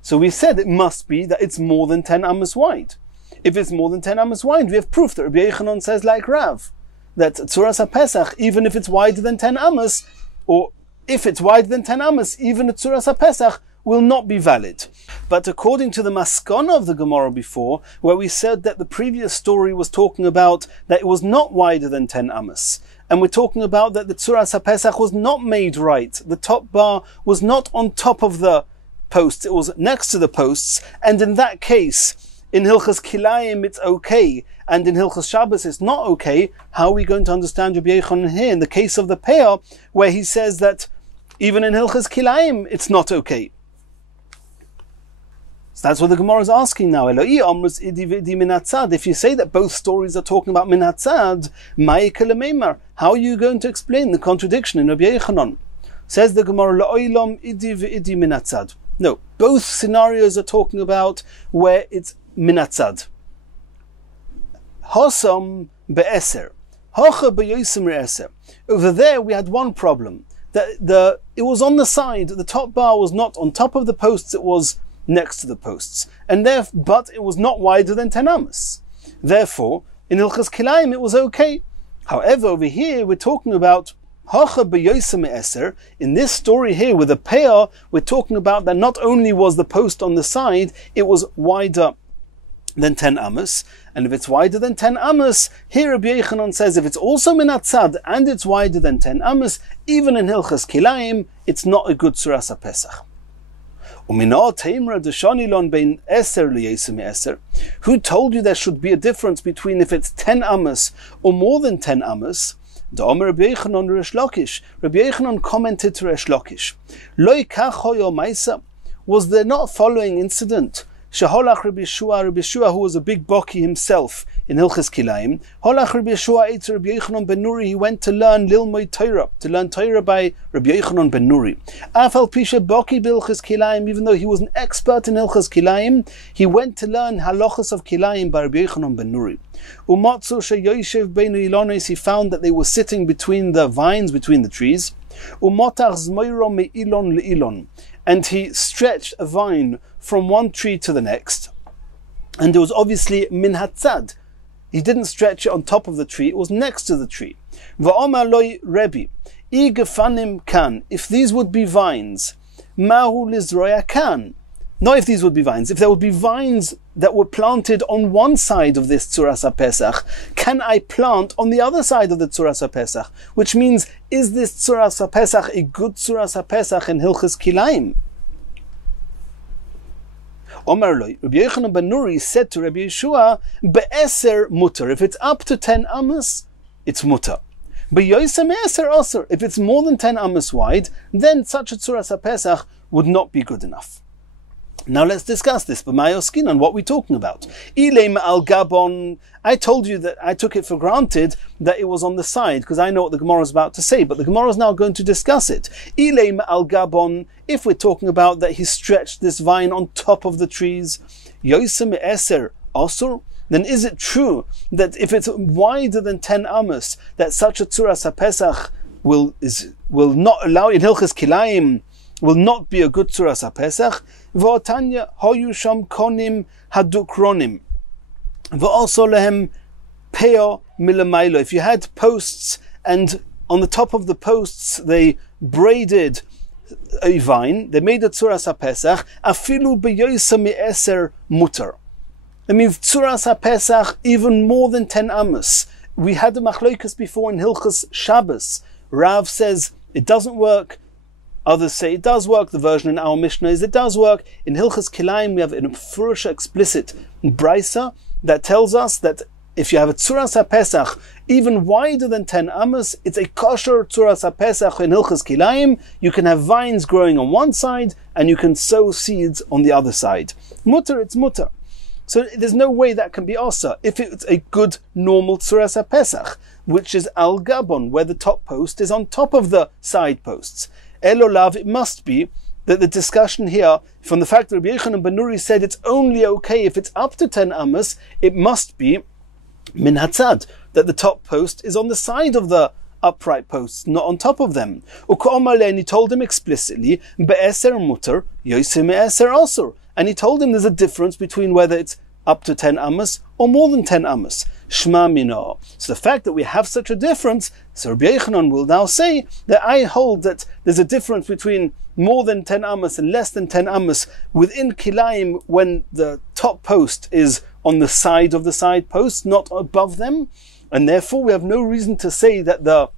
So we said it must be that it's more than 10 amos wide. If it's more than 10 amos wide, we have proof that Rabbi Yochanan says like Rav, that tzuras HaPesach, even if it's wider than 10 amos, or if it's wider than 10 amos, even a tzuras HaPesach will not be valid. But according to the maskana of the Gemara before, where we said that the previous story was talking about that it was not wider than 10 amos, and we're talking about that the Tzuras HaPesach was not made right, the top bar was not on top of the posts, it was next to the posts, and in that case, in Hilchas Kilayim it's okay, and in Hilchas Shabbos it's not okay. How are we going to understand Rabbi Yochanan here in the case of the Peah, where he says that even in Hilchas Kilayim it's not okay? So that's what the Gemara is asking now. If you say that both stories are talking about min hatzad, how are you going to explain the contradiction in Rabbi Yochanan? Says the Gemara, no, both scenarios are talking about where it's min hatzad. Hosam be'eser, hocha be'yosim re'eser. Over there we had one problem. That it was on the side, the top bar was not on top of the posts, it was next to the posts, but it was not wider than 10 amos. Therefore, in Hilchas Kilayim it was okay. However, over here we're talking about Hacha b'yosem eser. In this story here with the Peah, we're talking about that not only was the post on the side, it was wider than 10 amos. And if it's wider than 10 amos, here Rabbi Yochanan says if it's also min hatzad and it's wider than 10 amos, even in Hilchas Kilayim, it's not a good Tzuras HaPesach. Who told you there should be a difference between if it's 10 amos or more than 10 amos? Rabbi Yochanan commented to Resh Lakish, was there not a following incident? Sheholach Rabbi Yeshua, who was a big boki himself in Hilchas Kilayim, Holach Rabbi Yeshua ate Rabbi Yochanan ben Nuri, he went to learn Lilmoi Torah, by Rabbi Yochanan ben Nuri. Afal Pisha boki b'Hilchas Kilayim, even though he was an expert in Hilchas Kilayim, he went to learn halachas of Kilayim by Rabbi Yochanan ben Nuri. Umatzu sheyoshev beinu ilonos, he found that they were sitting between the vines, between the trees. Umotach zmoiro me'ilon le'ilon, and he stretched a vine from one tree to the next, and it was obviously min hatzad. He didn't stretch it on top of the tree, it was next to the tree. Va'omar loi Rebbe, I gefanim kan, if these would be vines, mahu lizroya kan. Not if these would be vines, if there would be vines that were planted on one side of this Tzuras HaPesach, can I plant on the other side of the Tzuras HaPesach? Which means, is this Tzuras HaPesach a good Tzuras HaPesach in Hilchas Kilayim? Omar Loi, Rabbi Yochanan ben Nuri said to Rabbi Yeshua, Be'eser mutter, if it's up to 10 amos, it's mutter. Be'yosem eser osir, if it's more than 10 amos wide, then such a Tzuras HaPesach would not be good enough. Now let's discuss this, b'mayoskin, on what we're talking about. Ilem al gabon, I told you that I took it for granted that it was on the side, because I know what the Gemara is about to say, but the Gemara is now going to discuss it. Ilem al gabon, if we're talking about that he stretched this vine on top of the trees, yosem eser osur, then is it true that if it's wider than 10 amos, that such a Tzuras HaPesach will not allow in Hilchas Kilayim, will not be a good Tzuras HaPesach? V'otanya hoyu sham konim hadukronim v'also lehem peo milamaylo. If you had posts and on the top of the posts they braided a vine, they made a Tzuras HaPesach, afilu beyosa me'eser mutar. That means Tzuras HaPesach even more than 10 amos. We had the machlokas before in Hilchas Shabbos. Rav says it doesn't work. Others say it does work. The version in our Mishnah is it does work. In Hilchas Kilayim we have an Furusha explicit brisa that tells us that if you have a Tzuras HaPesach even wider than 10 amos, it's a kosher Tzuras HaPesach in Hilchas Kilayim. You can have vines growing on one side and you can sow seeds on the other side. Mutter, it's mutter. So there's no way that can be asa if it's a good normal Tzuras HaPesach, which is al gabon, where the top post is on top of the side posts. Elolav, it must be that the discussion here, from the fact that Rabbi Yochanan ben Nuri said it's only okay if it's up to 10 amos, it must be min hatzad, that the top post is on the side of the upright posts, not on top of them. And he told him explicitly, be'eser mutter, yosem eser osur. And he told him there's a difference between whether it's up to 10 amos or more than 10 amos. Shma mino. So the fact that we have such a difference, so Rabbi Yochanan will now say that I hold that there's a difference between more than 10 amos and less than 10 amos within kilayim when the top post is on the side of the side post, not above them. And therefore we have no reason to say that the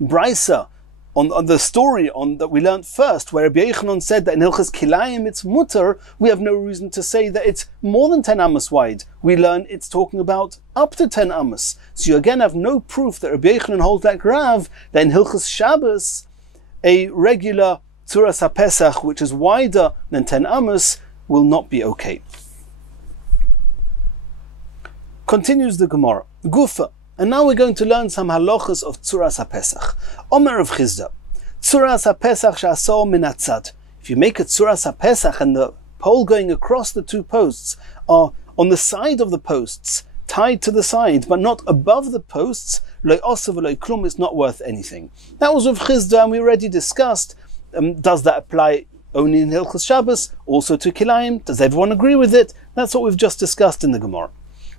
Brisa on the story that we learned first, where Rabbi Yochanan said that in Hilchas Kilayim it's mutter, we have no reason to say that it's more than 10 amos wide. We learn it's talking about up to 10 amos. So you again have no proof that Rabbi Yochanan holds like Rav, that in Hilchas Shabbos, a regular Tzuras HaPesach, which is wider than 10 amos, will not be okay. Continues the Gemara. Gufa. And now we're going to learn some halachas of Tzuras HaPesach. Omer of Chizda. Tzuras HaPesach she'asor min hatzad. If you make a Tzuras HaPesach and the pole going across the two posts are on the side of the posts, tied to the side, but not above the posts, lo osav lo klum, is not worth anything. That was of Chizda, and we already discussed, does that apply only in Hilchos Shabbos, also to Kilayim? Does everyone agree with it? That's what we've just discussed in the Gemara.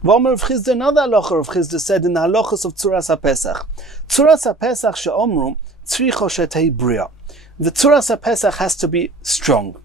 V'omer of Chizda, another halacha of Chizda said in the halachas of Tzuras HaPesach. Tzuras HaPesach she'omru tzricho shetei bria. The Tzuras HaPesach has to be strong.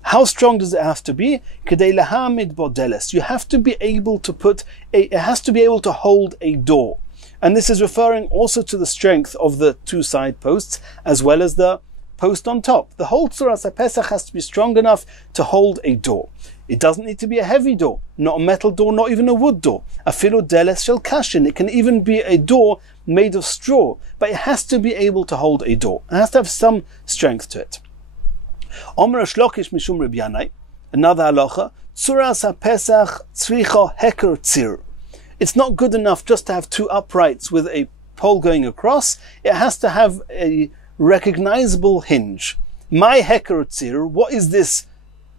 How strong does it have to be? Kedei lahamid bodeles. You have to be able to it has to be able to hold a door. And this is referring also to the strength of the two side posts, as well as the post on top. The whole Tzuras HaPesach has to be strong enough to hold a door. It doesn't need to be a heavy door, not a metal door, not even a wood door. Afilu deles shel kashin. It can even be a door made of straw, but it has to be able to hold a door. It has to have some strength to it. Omer shlokish mishum Reb Yanai, another halacha, Tzuras HaPesach tzricha heker tzir. It's not good enough just to have two uprights with a pole going across. It has to have a recognizable hinge. My heker tzir, what is this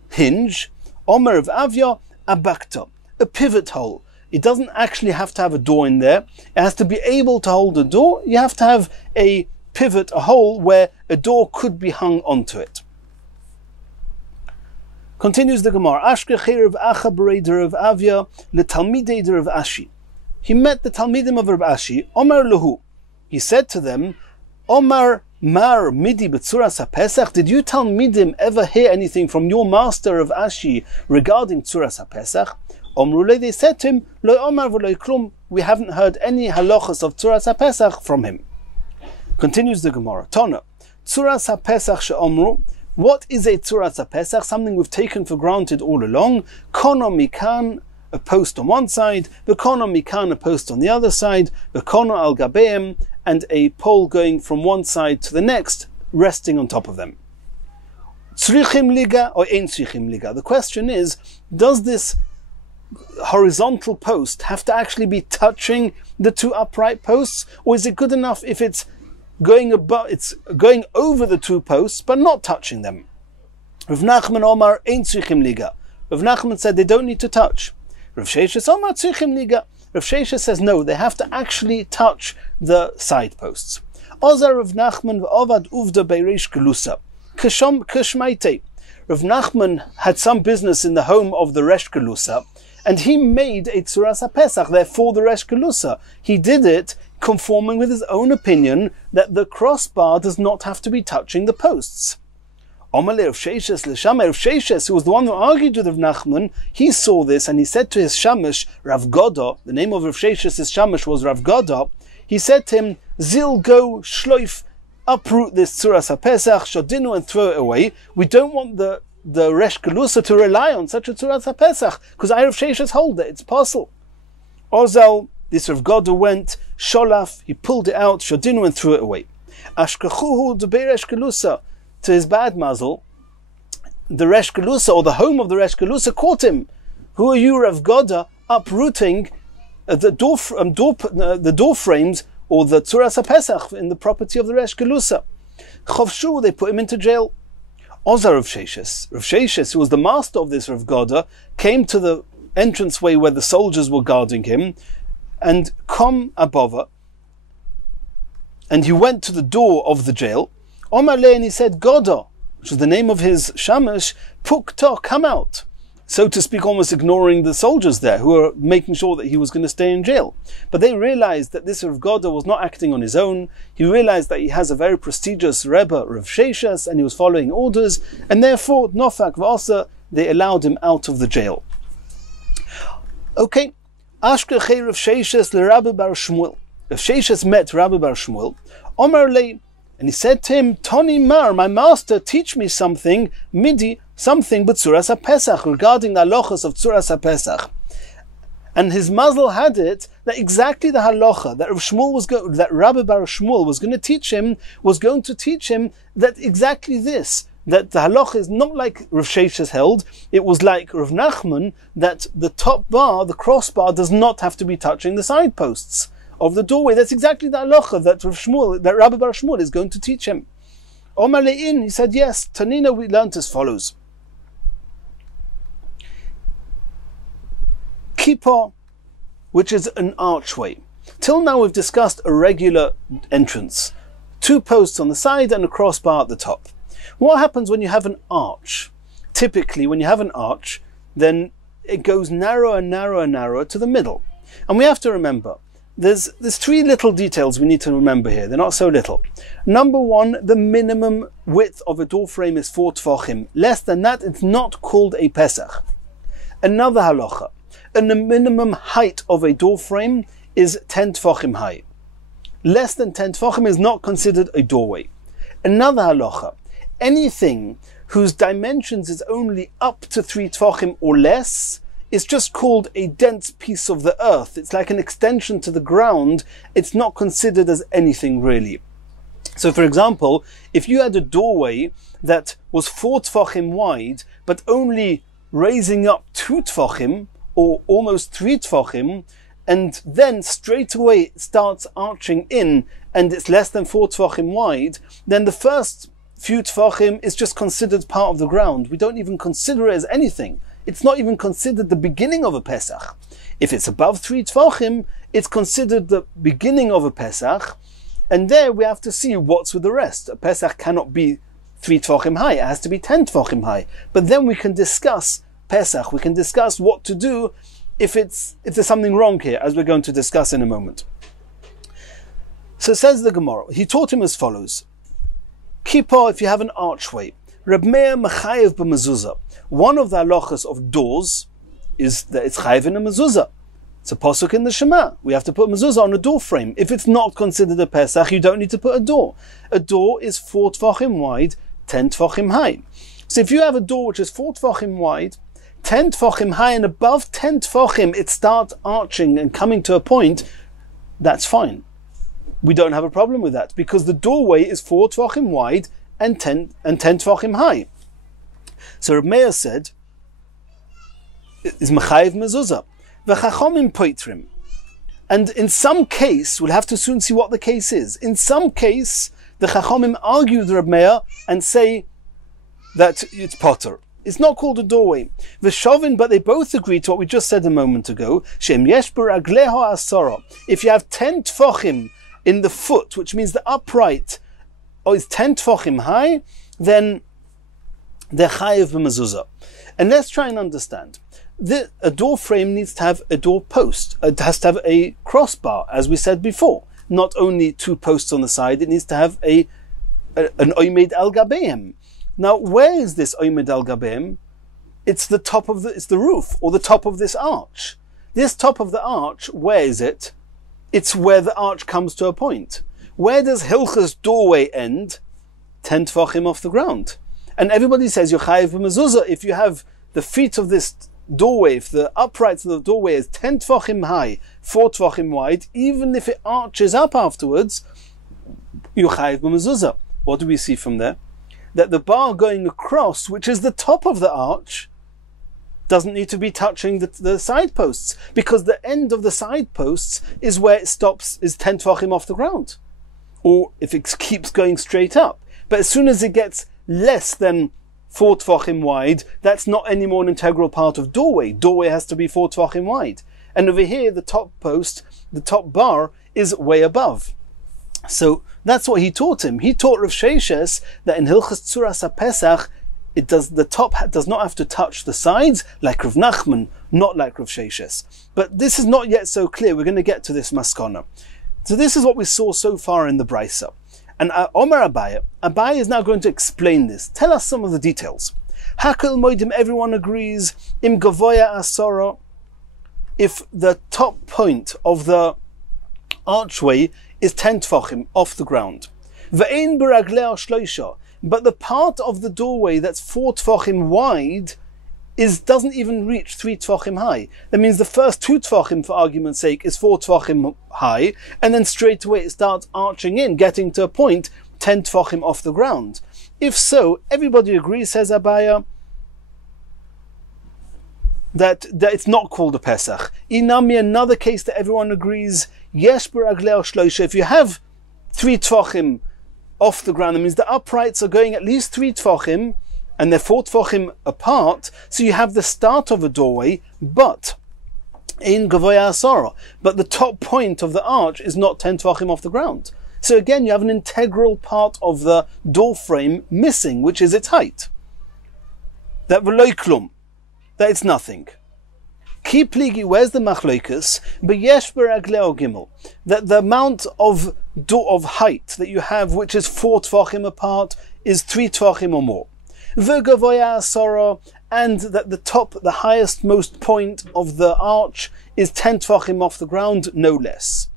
hinge? Omer of Avya, abakta, a pivot hole. It doesn't actually have to have a door in there. It has to be able to hold a door. You have to have a pivot, a hole where a door could be hung onto it. Continues the Gemara. Ashkechir of Acha Bereder of Avya, le Talmidei of Ashi. He met the Talmidim of Rav Ashi. Omer Lahu. He said to them, Omar Mar Midi B'Tzuras HaPesach, did you Talmidim ever hear anything from your master of Ashi regarding Tzuras HaPesach? Omrule, they said to him, Lo Omar v'lo klum, we haven't heard any halachas of Tzuras HaPesach from him. Continues the Gemara. Tona, Tzuras HaPesach she'omru, what is a Tzuras HaPesach? Something we've taken for granted all along. Kono mikan, a post on one side, v'kono mikan, a post on the other side, v'kono al gabeim, and a pole going from one side to the next, resting on top of them. Tzrichim liga or ein tzrichim liga? The question is, does this horizontal post have to actually be touching the two upright posts, or is it good enough if it's going over the two posts but not touching them? Rav Nachman Omar ein tzrichim liga. Rav Nachman said they don't need to touch. Rav Sheshes Omar tzrichim liga. Rav Sheshes says no, they have to actually touch the side posts. Ozar Rav Nachman v'ovad uvda beireish gelusa. Kishmaite. Rav Nachman had some business in the home of the Resh Gelusa, and he made a Tzuras HaPesach there for the Resh Gelusa. He did it conforming with his own opinion that the crossbar does not have to be touching the posts. Omale Rav Sheshes l'shamay, Rav Sheshes, who was the one who argued with Rav Nachman, he saw this and he said to his shamash, Rav Goda, the name of Rav Sheshes' shamash was Rav Goda, he said to him, Zil, go, shloif, uproot this Tzuras HaPesach, shodinu, and throw it away. We don't want the Resh Gelusa to rely on such a Tzuras HaPesach, because I Rav Sheshes hold that it's possible. Ozal, this Rav Goda went, sholaf, he pulled it out, shodinu, and threw it away. Ashkachuhu debei Resh Gelusa. To his bad mazel, the Resh Gelusa, or the home of the Resh Gelusa, caught him. Who are you, Rav Goda, uprooting the door frames or the Tzuras HaPesach in the property of the Resh Gelusa? Chovshu, they put him into jail. Ozar Rav Sheshes, who was the master of this Rav Goda, came to the entranceway where the soldiers were guarding him, and kom abova, and he went to the door of the jail. Omar le, and he said, Goda, which is the name of his shamash, pukta, come out. so to speak, almost ignoring the soldiers there who were making sure that he was going to stay in jail. But they realized that this Rav Goda was not acting on his own. He realized that he has a very prestigious Rebbe, Rav Sheshes, and he was following orders, and therefore, Nofak V'asa, they allowed him out of the jail. Okay. Ashkechei Rav Sheshes le Bar Shmuel. Rav Sheshes met Rabbi Bar Shmuel. Omar le, and he said to him, Toni Mar, my master, teach me something, midi, something, but Tzuras HaPesach, regarding the halachas of Tzuras HaPesach. And his muzzle had it that exactly the halacha that Rabbi Bar Shmuel was going to teach him, that exactly this, that the halacha is not like Rav Sheshes held, it was like Rav Nachman, that the top bar, the crossbar, does not have to be touching the side posts of the doorway. That's exactly the halacha that Rabbi Bar Shmuel is going to teach him. Omar le'in, he said, yes, Tanina, we learnt as follows. Kippah, which is an archway. Till now we've discussed a regular entrance. 2 posts on the side and a crossbar at the top. What happens when you have an arch? Typically, when you have an arch, then it goes narrower and narrower and narrower to the middle. And we have to remember, there's 3 little details we need to remember here. They're not so little. Number 1, the minimum width of a door frame is 4 tefachim. Less than that, it's not called a Pesach. Another halacha, and the minimum height of a door frame is 10 tefachim high. Less than 10 tefachim is not considered a doorway. Another halacha, anything whose dimensions is only up to 3 tefachim or less is just called a dense piece of the earth. It's like an extension to the ground. It's not considered as anything really. So for example, if you had a doorway that was 4 tefachim wide, but only raising up 2 tefachim, or almost 3 tefachim, and then straight away it starts arching in, and it's less than 4 tefachim wide, then the first few tefachim is just considered part of the ground. We don't even consider it as anything. It's not even considered the beginning of a Pesach. If it's above 3 tefachim, it's considered the beginning of a Pesach, and there we have to see what's with the rest. A Pesach cannot be 3 tefachim high, it has to be 10 tefachim high. But then we can discuss Pesach, we can discuss what to do if there's something wrong here, as we're going to discuss in a moment. So says the Gemara, he taught him as follows. Kippah, if you have an archway, Reb Meir mechayev b'mezuzah. One of the halachas of doors is that it's chayev in a mezuzah. It's a pasuk in the Shema. We have to put mezuzah on a door frame. If it's not considered a Pesach, you don't need to put a door. A door is 4 tefachim wide, 10 tefachim high. So if you have a door which is 4 tefachim wide, 10 tefachim high, and above 10 tefachim it starts arching and coming to a point, that's fine. We don't have a problem with that, because the doorway is 4 tefachim wide and 10 tefachim high. So Reb Meir said, is mechayev mezuzah. V'chachomim poitrim. And in some case, we'll have to soon see what the case is. In some case, the chachomim argue with Reb Meir and say that it's potter. It's not called a doorway. V'shovin, but they both agree to what we just said a moment ago. Shem yesh b'ragleho asara. If you have 10 tefachim in the foot, which means the upright is 10 tefachim high, then they're chayev b'mezuzah. And let's try and understand. A door frame needs to have a door post. It has to have a crossbar, as we said before. Not only 2 posts on the side, it needs to have an oimed al gabeim. Now, where is this oimed al gabeim? It's the roof, or the top of this arch. This top of the arch, where is it? It's where the arch comes to a point. Where does Hilchas doorway end? 10 tefachim off the ground. And everybody says you're chayev b'mezuzah if you have the feet of this doorway, if the uprights of the doorway is 10 tefachim high, 4 tefachim wide, even if it arches up afterwards, you're chayev b'mezuzah. What do we see from there? That the bar going across, which is the top of the arch, doesn't need to be touching the side posts, because the end of the side posts is where it stops, is 10 tefachim off the ground. Or if it keeps going straight up. But as soon as it gets less than 4 tefachim wide, that's not anymore an integral part of doorway. Doorway has to be 4 tefachim wide. And over here, the top post, the top bar, is way above. So that's what he taught him. He taught Rav Sheshes that in Hilchas Tzuras HaPesach, the top does not have to touch the sides like Rav Nachman, not like Rav Sheshes. But this is not yet so clear. We're going to get to this maskana. So this is what we saw so far in the Brisa. And Omar Abaye is now going to explain this. Tell us some of the details. Hakal Moedim, everyone agrees. Im Gavoya Asoro, if the top point of the archway is 10 tfachim off the ground. Ve'ein beragleo shloisha, but the part of the doorway that's 4 tfachim wide doesn't even reach 3 tfachim high. That means the first 2 tfachim, for argument's sake, is 4 tfachim high, and then straight away it starts arching in, getting to a point 10 tfachim off the ground. If so, everybody agrees, says Abaya, that it's not called a Pesach. Inami, another case that everyone agrees, yesh beragleo shloisha, if you have 3 tfachim off the ground, that means the uprights are going at least 3 tfachim, and they're 4 tfachim apart, so you have the start of a doorway, but in Gavoya Asara, but the top point of the arch is not 10 tfachim off the ground. So again, you have an integral part of the door frame missing, which is its height. That v'loi klum, that it's nothing. Ki pligi, where's the machloikus? B'yesh beragleo gimel, that the amount of height that you have, which is 4 tfachim apart, is 3 tfachim or more. V'gavoya asara, and that the highest most point of the arch is 10 tfachim off the ground, no less.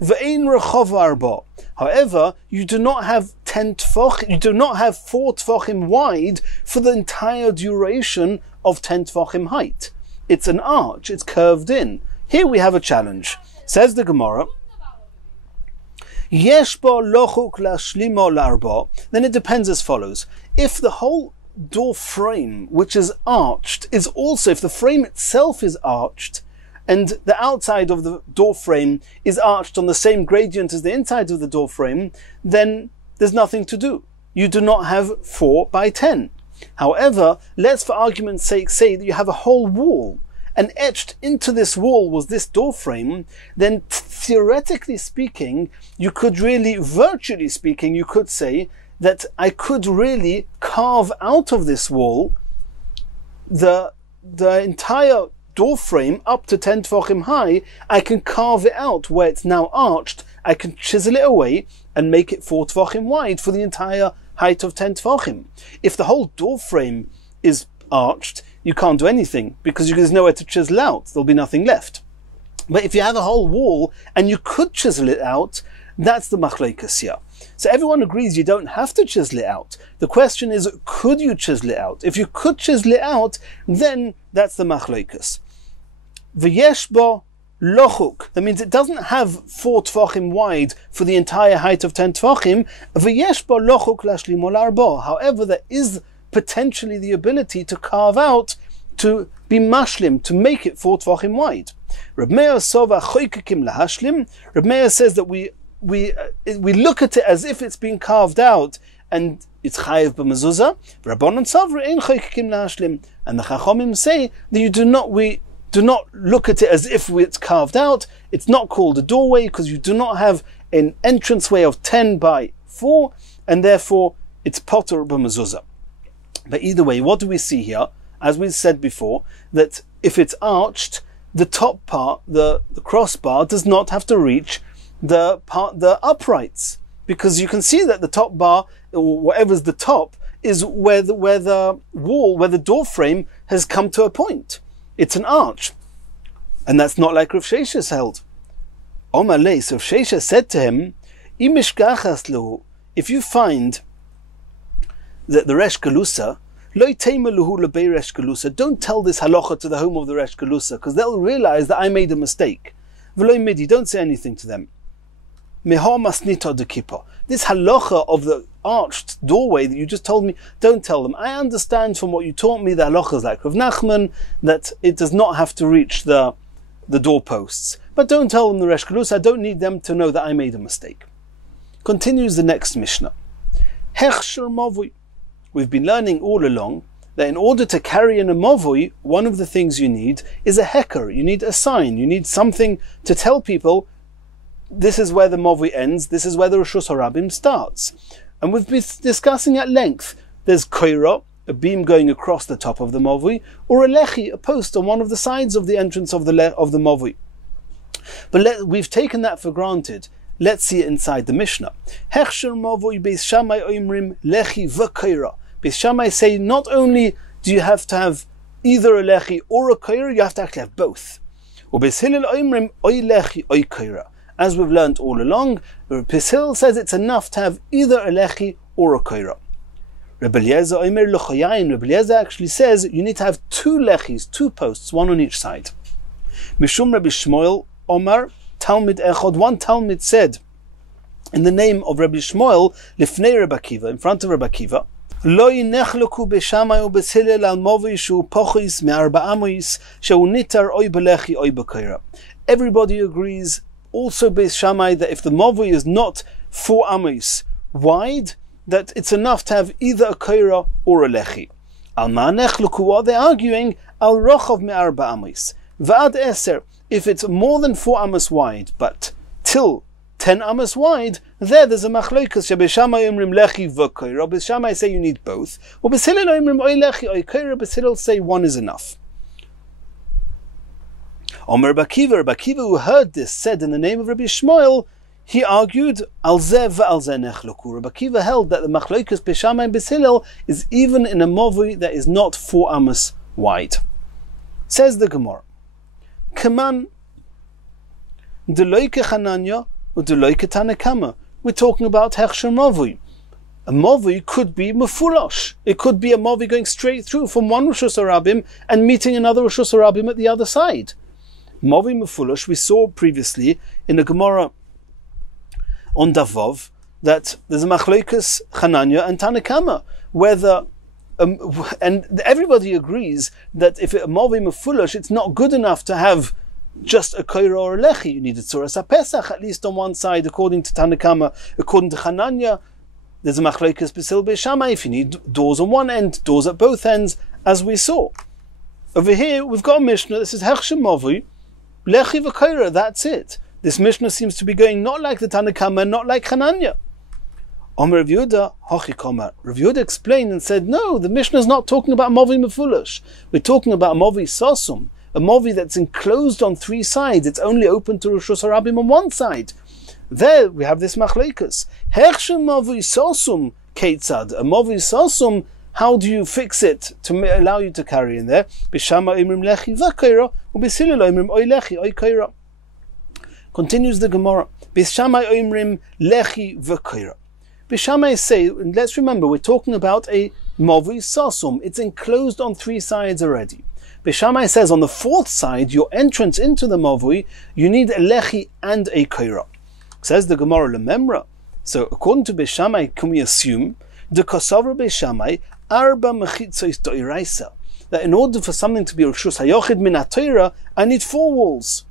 V'ein rechov arba. However, you do not have 10 tfachim, you do not have 4 tfachim wide for the entire duration of 10 tfachim height. It's an arch, it's curved in. Here we have a challenge. Says the Gemara, Yesh bo lochuk lashlimo larba, then it depends as follows. If the whole door frame, which is arched, is also, if the frame itself is arched, and the outside of the door frame is arched on the same gradient as the inside of the door frame, then there's nothing to do. You do not have 4 by 10. However, let's for argument's sake say that you have a whole wall, and etched into this wall was this door frame, then theoretically speaking, you could really, virtually speaking, you could say that I could really carve out of this wall the entire door frame up to 10 tfachim high. I can carve it out where it's now arched, I can chisel it away and make it 4 tfachim wide for the entire height of 10 tfachim. If the whole door frame is arched, you can't do anything because there's nowhere to chisel out. There'll be nothing left. But if you have a whole wall and you could chisel it out, that's the machlokes here. So everyone agrees you don't have to chisel it out. The question is, could you chisel it out? If you could chisel it out, then that's the machlokes. V'yesh bo lochuk, that means it doesn't have 4 tfachim wide for the entire height of 10 tfachim. V'yesh bo lochuk lashlimol arba. However, there is potentially the ability to carve out, to be mashlim, to make it 4 tfachim wide. Reb Meir sova choykekim lahashlim. Reb Meir says that we look at it as if it's been carved out and it's chayev b'mezuzah. Rabbanon savra ein choykekim lahashlim. And the Chachomim say that we do not look at it as if it's carved out. It's not called a doorway because you do not have an entranceway of 10 by 4, and therefore it's potter b'mezuzah. But either way, what do we see here? As we said before, that if it's arched, the top part, the crossbar, does not have to reach the uprights, because you can see that the top bar, or whatever's the top, is where the wall, where the door frame has come to a point. It's an arch, and that's not like Rav Sheshes held. Omar lei, so Rav Sheshes said to him, if you find that the Resh Galusa, don't tell this halacha to the home of the Resh Galusa, because they'll realize that I made a mistake. Don't say anything to them. This halacha of the arched doorway that you just told me, don't tell them. I understand from what you taught me, the halacha is like Rav Nachman, that it does not have to reach the doorposts. But don't tell them the Resh Galusa. I don't need them to know that I made a mistake. Continues the next Mishnah. Hechsher mavui. We've been learning all along that in order to carry in a mavui, one of the things you need is a heker. You need a sign. You need something to tell people, this is where the mavui ends, this is where the Rishus HaRabim starts. And we've been discussing at length. There's koira, a beam going across the top of the mavui, or a lechi, a post on one of the sides of the entrance of the mavui. But we've taken that for granted. Let's see it inside the Mishnah. Hechsher mavui beis Shammai oimrim lechi v'kaira. Beis Shammai say not only do you have to have either a lechi or a kaira, you have to actually have both. Beis Hillel oimrim oy lechi oy kaira. As we've learnt all along, Beis Hillel says it's enough to have either a lechi or a kaira. Rebbe Eliezer oimer l'chayayin. Rebbe Eliezer actually says you need to have two lechis, two posts, one on each side. Mishum Rabbi Shmuel Omar Talmud Echad. One Talmud said, in the name of Rabbi Shmuel, lifnei Rabbi Akiva, in front of Rabbi Akiva, Lo yinechleku b'Shammai u'beis Hillel al mavui shu pochis me'arba amois shehu nitar oy belechi oy b'kaira. Everybody agrees, also Beis Shammai, that if the mavui is not 4 amois wide, that it's enough to have either a kaira or a lechi. Al ma nechleku, what they're arguing, al rochav me'arba amois. V'ad eser, if it's more than 4 amos wide, but till 10 amos wide, there's a machlokas. Beis Shammai omrim lechi v'kaira. Beis Shammai say you need both. Or Beis Hillel omrim oy lechi oy kaira. Beis Hillel say one is enough. Omer Rabbi Akiva, who heard this, said in the name of Rabbi Shmuel, he argued, al zeh v'al zeh nechloku. Rabbi Akiva held that the machlokas Beis Shammai and Beis Hillel is even in a mavui that is not 4 amos wide. Says the Gemara, Kaman deloike chananya or deloike tanakama. We're talking about hechsher mavui. A mavui could be mefulosh. It could be a mavui going straight through from one Rosh Hashanah and meeting another Rosh Hashanah at the other side. Mavui mefulosh, we saw previously in the Gemara on Davov that there's a machlokas Chananya and Tanakama, whether and everybody agrees that if a mavui mefulosh, it's not good enough to have just a kaira or a lechi. You need a tzuras ha-pesach at least on one side, according to Tanakama. According to Chananya, there's a machlokas beis Hillel beis Shammai if you need doors on one end, doors at both ends, as we saw. Over here, we've got a Mishnah that says hechsher mavui lechi v'kaira. That's it. This Mishnah seems to be going not like the Tanakama, not like Chananya. Omer Rav Yehuda, Hachi Komer. Rav Yehuda explained and said, no, the Mishnah is not talking about mavui mefulosh. We're talking about a mavui sasum, a mavui that's enclosed on 3 sides. It's only open to Rosh Hashanah on one side. There we have this machleikus. Hechsher mavui sasum keitzad. A mavui sasum, how do you fix it to allow you to carry in there? Beis Shammai omrim lechi v'kaira, u'beis Hillel omrim oy lechi oy kaira. Continues the Gemara. Beis Shammai omrim lechi v'kaira. Beis Shammai say, and let's remember, we're talking about a mavui sasum. It's enclosed on 3 sides already. Beis Shammai says on the 4th side, your entrance into the mavui, you need a lechi and a kaira. Says the Gemara lememra. So according to Beis Shammai, can we assume the kosavar Beis Shammai arba mechitzos doiraisa, that in order for something to be reshus hayochid min haTorah, I need 4 walls.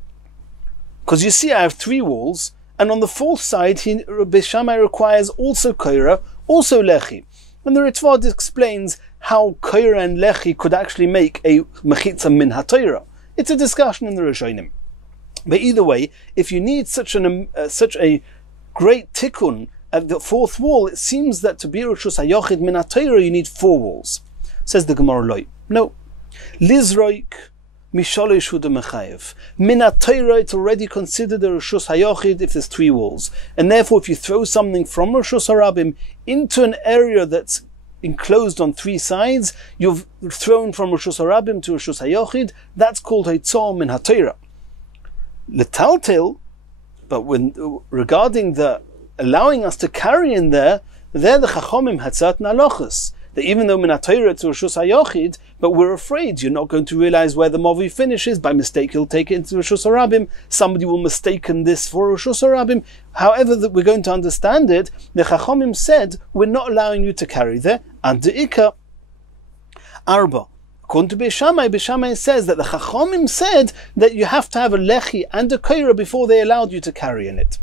Because you see, I have 3 walls, and on the 4th side, Beis Shammai requires also kaira, also lechi. And the Ritva explains how kaira and lechi could actually make a mechitza min haTorah. It's a discussion in the Rishonim. But either way, if you need such a great tikkun at the 4th wall, it seems that to be reshus hayochid min haTorah, you need 4 walls. Says the Gemara loy. No. Lizroik mishalosh hu demechayev. Min haTorah, it's already considered a reshus hayochid if there's 3 walls. And therefore, if you throw something from reshus harabim into an area that's enclosed on 3 sides, you've thrown from reshus harabim to reshus hayochid, that's called hitzah min haTorah. Letaltel, but regarding the allowing us to carry in there the Chachomim had certain halachas. That even though min haTorah it's reshus hayochid, but we're afraid you're not going to realize where the mavui finishes. By mistake, you'll take it into reshus harabim. Somebody will mistaken this for reshus harabim. However, that we're going to understand it, the Chachomim said we're not allowing you to carry there. And the Ikka Arba. According to Beis Shammai says that the Chachomim said that you have to have a lechi and a kaira before they allowed you to carry in it.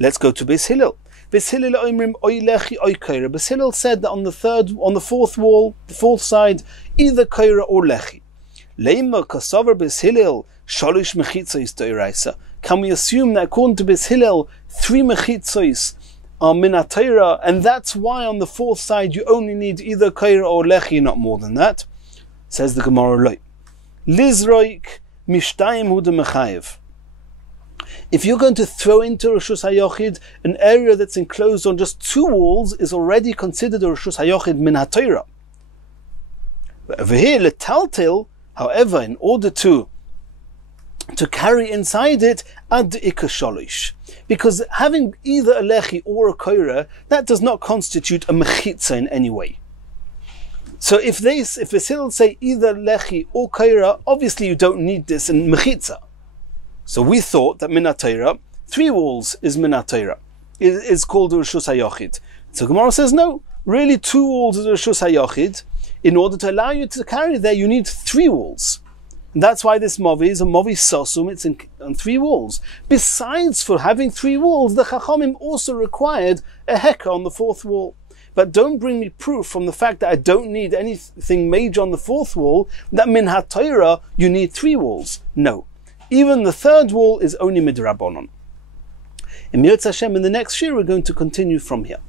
Let's go to Beis Hillel. Beis Hillel omrim oy lechi oy kaira. Beis Hillel said that on the 4th wall, the 4th side, either kaira or lechi. Leima kasavar Beis Hillel shalish mechitzos doiraisa. Can we assume that according to Beis Hillel, 3 mechitzos are min ha-Torah, and that's why on the fourth side you only need either kaira or lechi, not more than that. Says the Gemara, Loi. Lizroik mishtayim hu de mechayev. If you're going to throw into Reshus HaYochid an area that's enclosed on just 2 walls, is already considered a Reshus HaYochid min ha-Torah. Over here, letaltel, however, in order to carry inside it, ad ikar sholish. Because having either a lechi or a kaira, that does not constitute a mechitza in any way. So if the Siddur say either lechi or kaira, obviously you don't need this in mechitza. So we thought that min ha-Torah, 3 walls is min ha-Torah, is called Reshus HaYochid. So Gemara says no, really 2 walls is Reshus HaYochid. In order to allow you to carry there, you need 3 walls. And that's why this movi is a movi sosum, it's on 3 walls. Besides, for having 3 walls, the Chachamim also required a heka on the 4th wall. But don't bring me proof from the fact that I don't need anything major on the 4th wall, that min ha-Torah you need 3 walls. No. Even the 3rd wall is only midrabanon. In Yirtzeh Hashem, in the next year, we're going to continue from here.